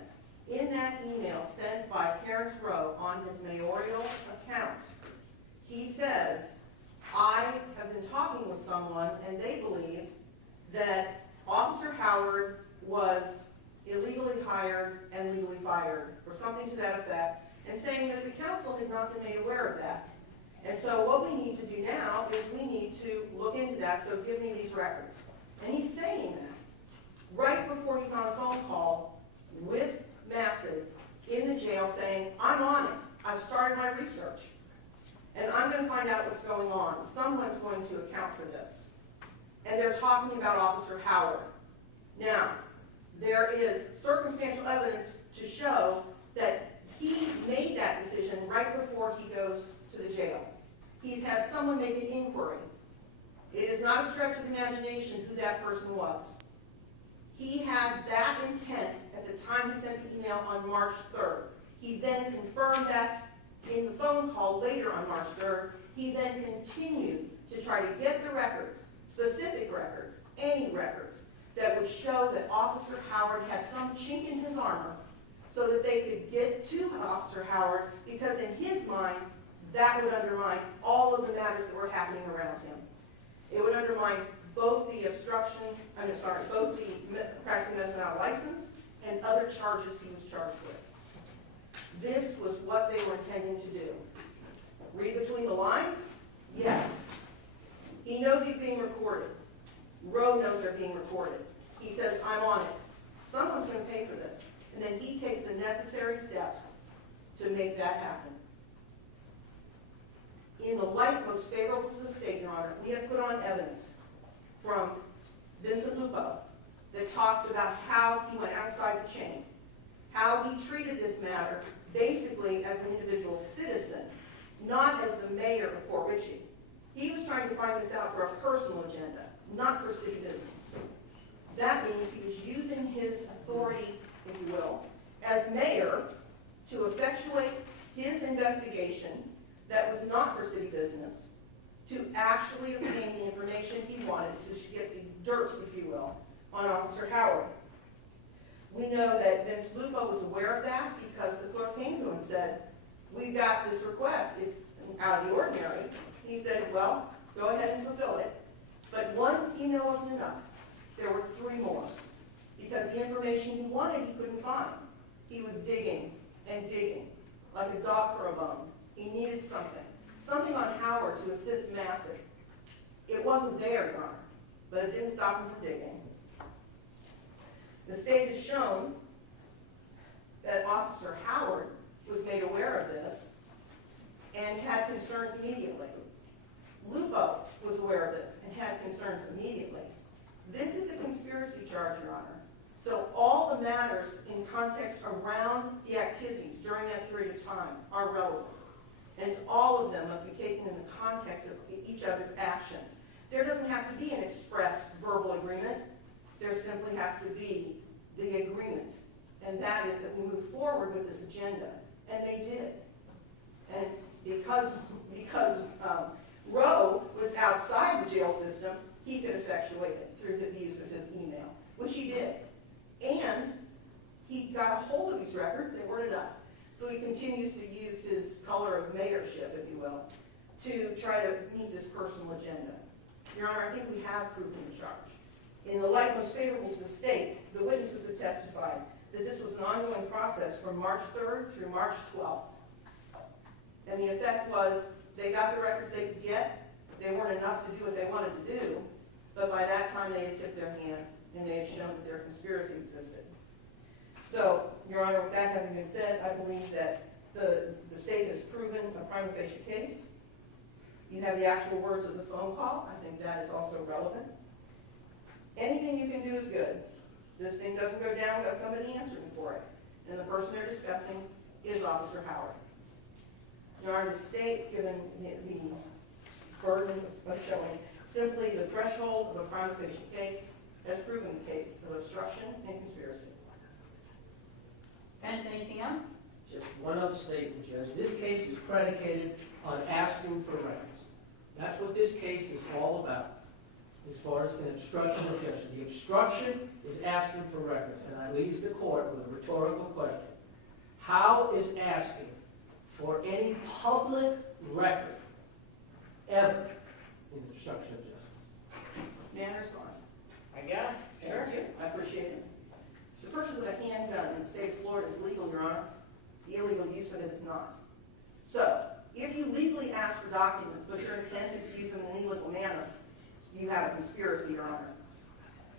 In that email sent by Terrence Rowe on his mayoral account, he says, I have been talking with someone and they believe that Officer Howard was illegally hired and legally fired, or something to that effect, and saying that the council had not been made aware of that. And so what we need to do now is we need to look into that, so give me these records. And he's saying that right before he's on a phone call with Massad in the jail saying, I'm on it, I've started my research, and I'm going to find out what's going on. Someone's going to account for this. And they're talking about Officer Howard. Now, there is circumstantial evidence to show that he made that decision right before he goes to the jail. He's had someone make an inquiry. It is not a stretch of imagination who that person was. He had that intent at the time he sent the email on March 3rd. He then confirmed that in the phone call later on March 3rd. He then continued to try to get the records, specific records, any records, that would show that Officer Howard had some chink in his armor so that they could get to Officer Howard, because in his mind, that would undermine all of the matters that were happening around him. It would undermine both the both the practicing medicine without license and other charges he was charged with. This was what they were intending to do. Read between the lines? Yes. He knows he's being recorded. Rowe knows they're being recorded. He says, I'm on it. Someone's going to pay for this. And then he takes the necessary steps to make that happen. In the light most favorable to the state, Your Honor, we have put on evidence from Vincent Lupo that talks about how he went outside the chain, how he treated this matter basically as an individual citizen, not as the mayor of Port Richey. He was trying to find this out for a personal agenda, not for city business. That means he was using his authority, if you will, as mayor to effectuate his investigation that was not for city business, to actually obtain the information he wanted to get the dirt, if you will, on Officer Howard. We know that Vince Lupo was aware of that because the clerk came to him and said, we've got this request, it's out of the ordinary. He said, well, go ahead and fulfill it. But one email wasn't enough. There were 3 more. Because the information he wanted, he couldn't find. He was digging and digging, like a dog for a bone. He needed something. Something on Howard to assist Massad. It wasn't there, Your Honor, but it didn't stop him from digging. The state has shown that Officer Howard was made aware of this and had concerns immediately. Lupo was aware of this and had concerns immediately. This is a conspiracy charge, Your Honor. So all the matters in context around the activities during that period of time are relevant. And all of them must be taken in the context of each other's actions. There doesn't have to be an express verbal agreement. There simply has to be the agreement. And that is that we move forward with this agenda. And they did. And because Rowe was outside the jail system, he could effectuate it through the use of his email, which he did. And he got a hold of these records. They weren't enough. So he continues to use his color of mayorship, if you will, to try to meet this personal agenda. Your Honor, I think we have proven the charge. In the light most favorable to the state, the witnesses have testified that this was an ongoing process from March 3rd through March 12th. And the effect was they got the records they could get. They weren't enough to do what they wanted to do, but by that time they had tipped their hand and they had shown that their conspiracy existed. So, Your Honor, with that having been said, I believe that the state has proven a prima facie case. You have the actual words of the phone call. I think that is also relevant. Anything you can do is good. This thing doesn't go down without somebody answering for it. And the person they're discussing is Officer Howard. Your Honor, the state, given the burden of showing simply the threshold of a prima facie case, has proven the case of obstruction and conspiracy. Spence, anything else? Just one other statement, Judge. This case is predicated on asking for records. That's what this case is all about, as far as an obstruction of justice. The obstruction is asking for records, and I leave the court with a rhetorical question. How is asking for any public record ever in obstruction of justice? May I respond? I guess. Sure. Thank you. I appreciate it. The purchase of a handgun in the state of Florida is legal, Your Honor. The illegal use of it is not. So, if you legally ask for documents, but your intent is to use them in an illegal manner, you have a conspiracy, Your Honor.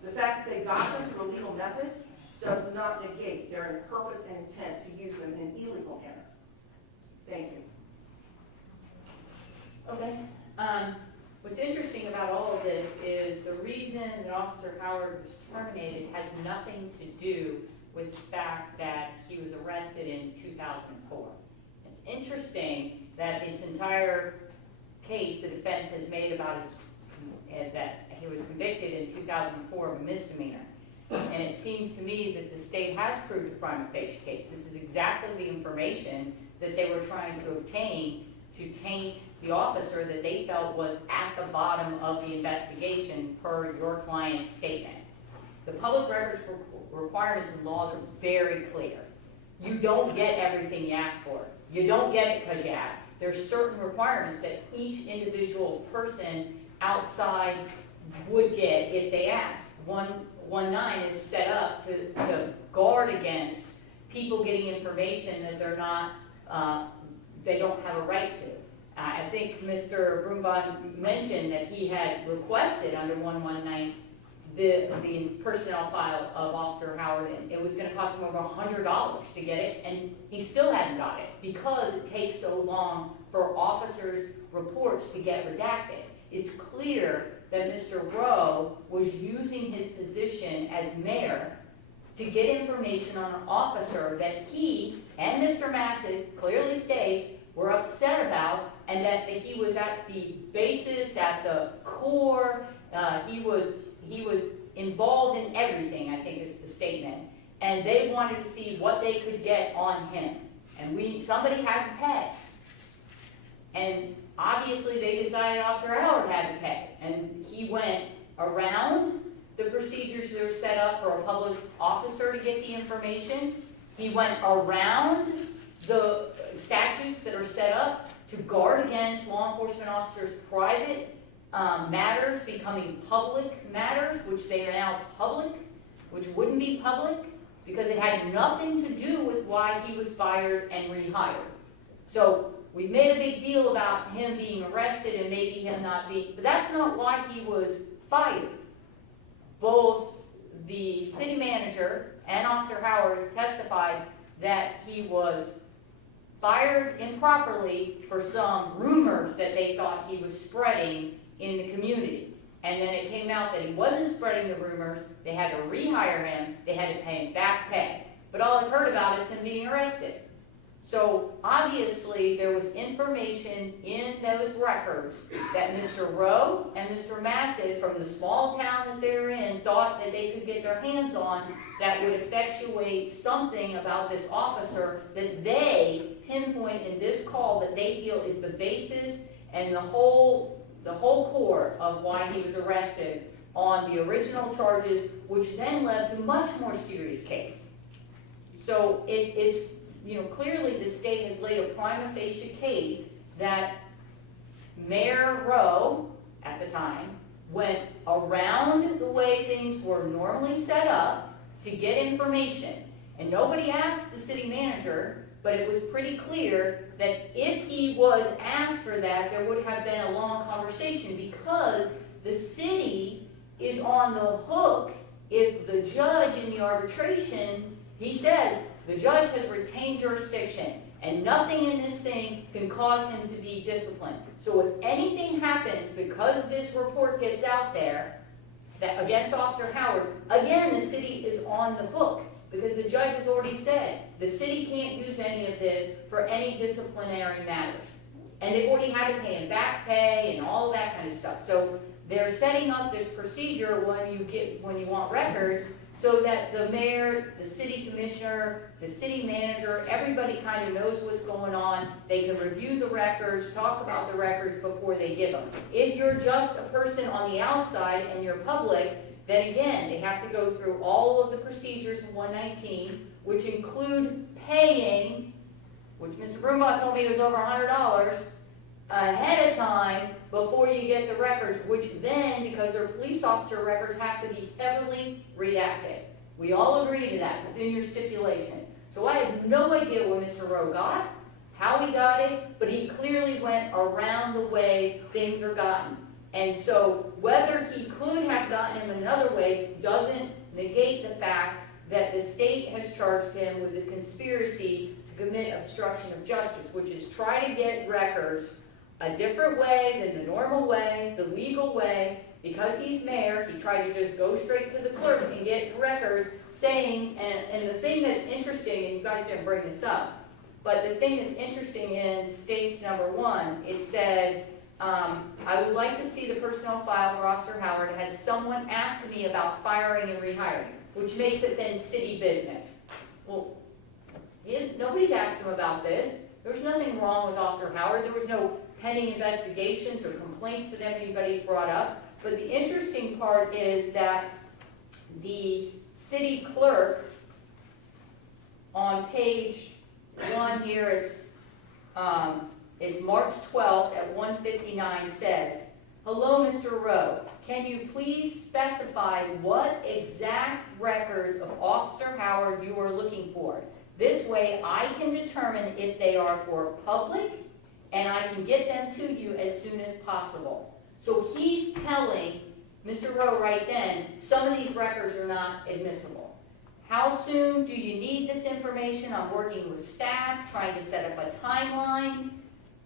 The fact that they got them through a legal method does not negate their purpose and intent to use them in an illegal manner. Thank you. Okay. What's interesting about all of this is the reason that Officer Howard was terminated has nothing to do with the fact that he was arrested in 2004. It's interesting that this entire case the defense has made about that he was convicted in 2004 of a misdemeanor. And it seems to me that the state has proved a prima facie case. This is exactly the information that they were trying to obtain to taint the officer that they felt was at the bottom of the investigation per your client's statement. The public records requirements and laws are very clear. You don't get everything you ask for. You don't get it because you ask. There's certain requirements that each individual person outside would get if they ask. 119 is set up to guard against people getting information that they're not, they don't have a right to. I think Mr. Brumbaugh mentioned that he had requested under 119 the personnel file of Officer Howard, and it was going to cost him over $100 to get it, and he still hadn't got it because it takes so long for officers' reports to get redacted. It's clear that Mr. Rowe was using his position as mayor to get information on an officer that he and Mr. Massett clearly states were upset about, and that he was at the basis, at the core, he was involved in everything, I think is the statement, and they wanted to see what they could get on him. And somebody had to pay. And obviously they decided Officer Howard had to pay. And he went around the procedures that are set up for a public officer to get the information. He went around the statutes that are set up to guard against law enforcement officers' private matters becoming public matters, which they are now public, which wouldn't be public because it had nothing to do with why he was fired and rehired. So we made a big deal about him being arrested and maybe him not being, but that's not why he was fired. Both the city manager and Officer Howard testified that he was fired improperly for some rumors that they thought he was spreading in the community. And then it came out that he wasn't spreading the rumors, they had to rehire him, they had to pay him back pay. But all I've heard about is him being arrested. So obviously there was information in those records that Mr. Rowe and Mr. Massett from the small town that they're in thought that they could get their hands on that would effectuate something about this officer that they pinpoint in this call that they feel is the basis and the whole core of why he was arrested on the original charges, which then led to a much more serious case. So it's clearly the state has laid a prima facie case that Mayor Rowe, at the time, went around the way things were normally set up to get information. And nobody asked the city manager, but it was pretty clear that if he was asked for that, there would have been a long conversation, because the city is on the hook if the judge in the arbitration, he says, the judge has retained jurisdiction and nothing in this thing can cause him to be disciplined. So if anything happens because this report gets out there that against Officer Howard, again, the city is on the hook, because the judge has already said the city can't use any of this for any disciplinary matters. And they've already had to pay him back pay and all that kind of stuff. So they're setting up this procedure when you want records, so that the mayor, the city commissioner, the city manager, everybody kind of knows what's going on. They can review the records, talk about the records before they give them. If you're just a person on the outside and you're public, then again, they have to go through all of the procedures in 119, which include paying, which Mr. Brumbaugh told me was over $100, ahead of time before you get the records, which then, because they're police officer records, have to be heavily redacted. We all agree to that. It's in your stipulation. So I have no idea what Mr. Rowe got, how he got it, but he clearly went around the way things are gotten. And so whether he could have gotten him another way doesn't negate the fact that the state has charged him with a conspiracy to commit obstruction of justice, which is try to get records a different way than the normal way, the legal way. Because he's mayor, he tried to just go straight to the clerk and get records saying, and the thing that's interesting, and you guys didn't bring this up, but the thing that's interesting in states number 1, it said, I would like to see the personnel file for Officer Howard had someone ask me about firing and rehiring, which makes it then city business. Well, nobody's asked him about this. There's nothing wrong with Officer Howard. There was no pending investigations or complaints that anybody's brought up. But the interesting part is that the city clerk on page 1 here, it's March 12th at 1:59 says, "Hello, Mr. Rowe. Can you please specify what exact records of Officer Howard you are looking for? This way I can determine if they are for public and I can get them to you as soon as possible." So he's telling Mr. Rowe right then, some of these records are not admissible. How soon do you need this information? I'm working with staff, trying to set up a timeline.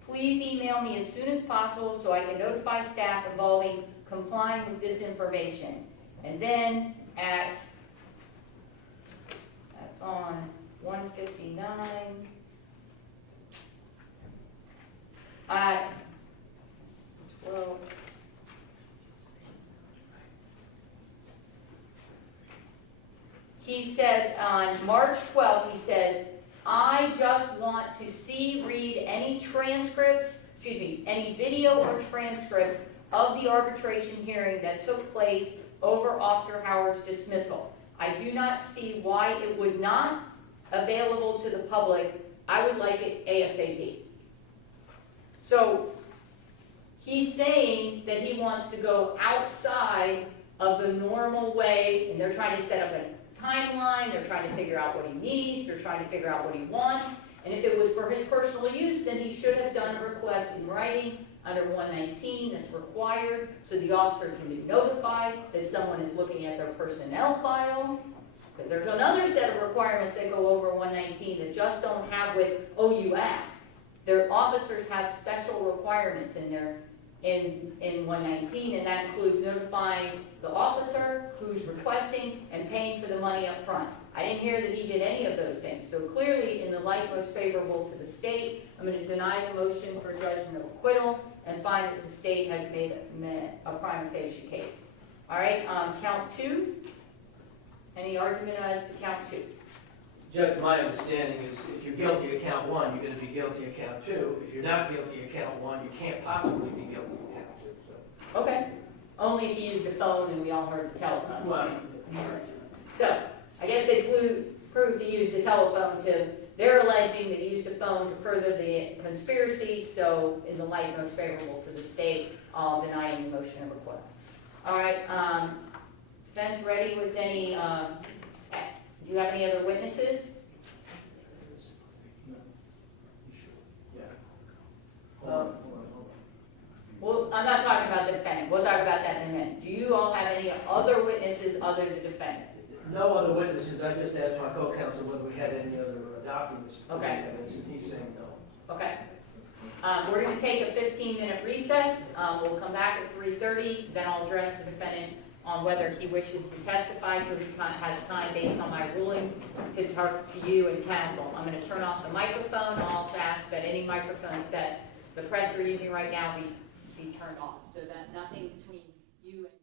Please email me as soon as possible so I can notify staff involving complying with this information. And then that's on 159. At 12. He says on March 12th, he says, I just want to see, read any transcripts, any video or transcripts of the arbitration hearing that took place over Officer Howard's dismissal. I do not see why it would not available to the public. I would like it ASAP. So he's saying that he wants to go outside of the normal way, and they're trying to set up a timeline, they're trying to figure out what he needs, they're trying to figure out what he wants, and if it was for his personal use, then he should have done a request in writing under 119 that's required, so the officer can be notified that someone is looking at their personnel file, because there's another set of requirements that go over 119 that just don't have with, oh, you asked. Their officers have special requirements in there in 119, and that includes notifying the officer who's requesting and paying for the money up front. I didn't hear that he did any of those things. So clearly, in the light most favorable to the state, I'm going to deny the motion for judgment of acquittal and find that the state has made a prima facie case. All right, count 2. Any argument as to count 2? Judge, my understanding is if you're guilty of count 1, you're going to be guilty of count 2. If you're not guilty of count 1, you can't possibly be guilty of count 2. So. Okay. Only if you used a phone and we all heard the telephone. Well, so, I guess they proved to use the telephone to, they're alleging they used a phone to further the conspiracy, so in the light most favorable to the state, I'll deny any motion of acquittal. All right, defense ready with any, do you have any other witnesses? Well, I'm not talking about the defendant. We'll talk about that in a minute. Do you all have any other witnesses other than the defendant? No other witnesses, I just asked my co-counsel whether we had any other documents. Okay. And he's saying no. Okay. We're going to take a 15-minute recess. We'll come back at 3:30. Then I'll address the defendant on whether he wishes to testify, so he kind of has time based on my rulings to talk to you and counsel. I'm going to turn off the microphone. I'll ask that any microphones that the press are using right now be turned off, so that nothing between you and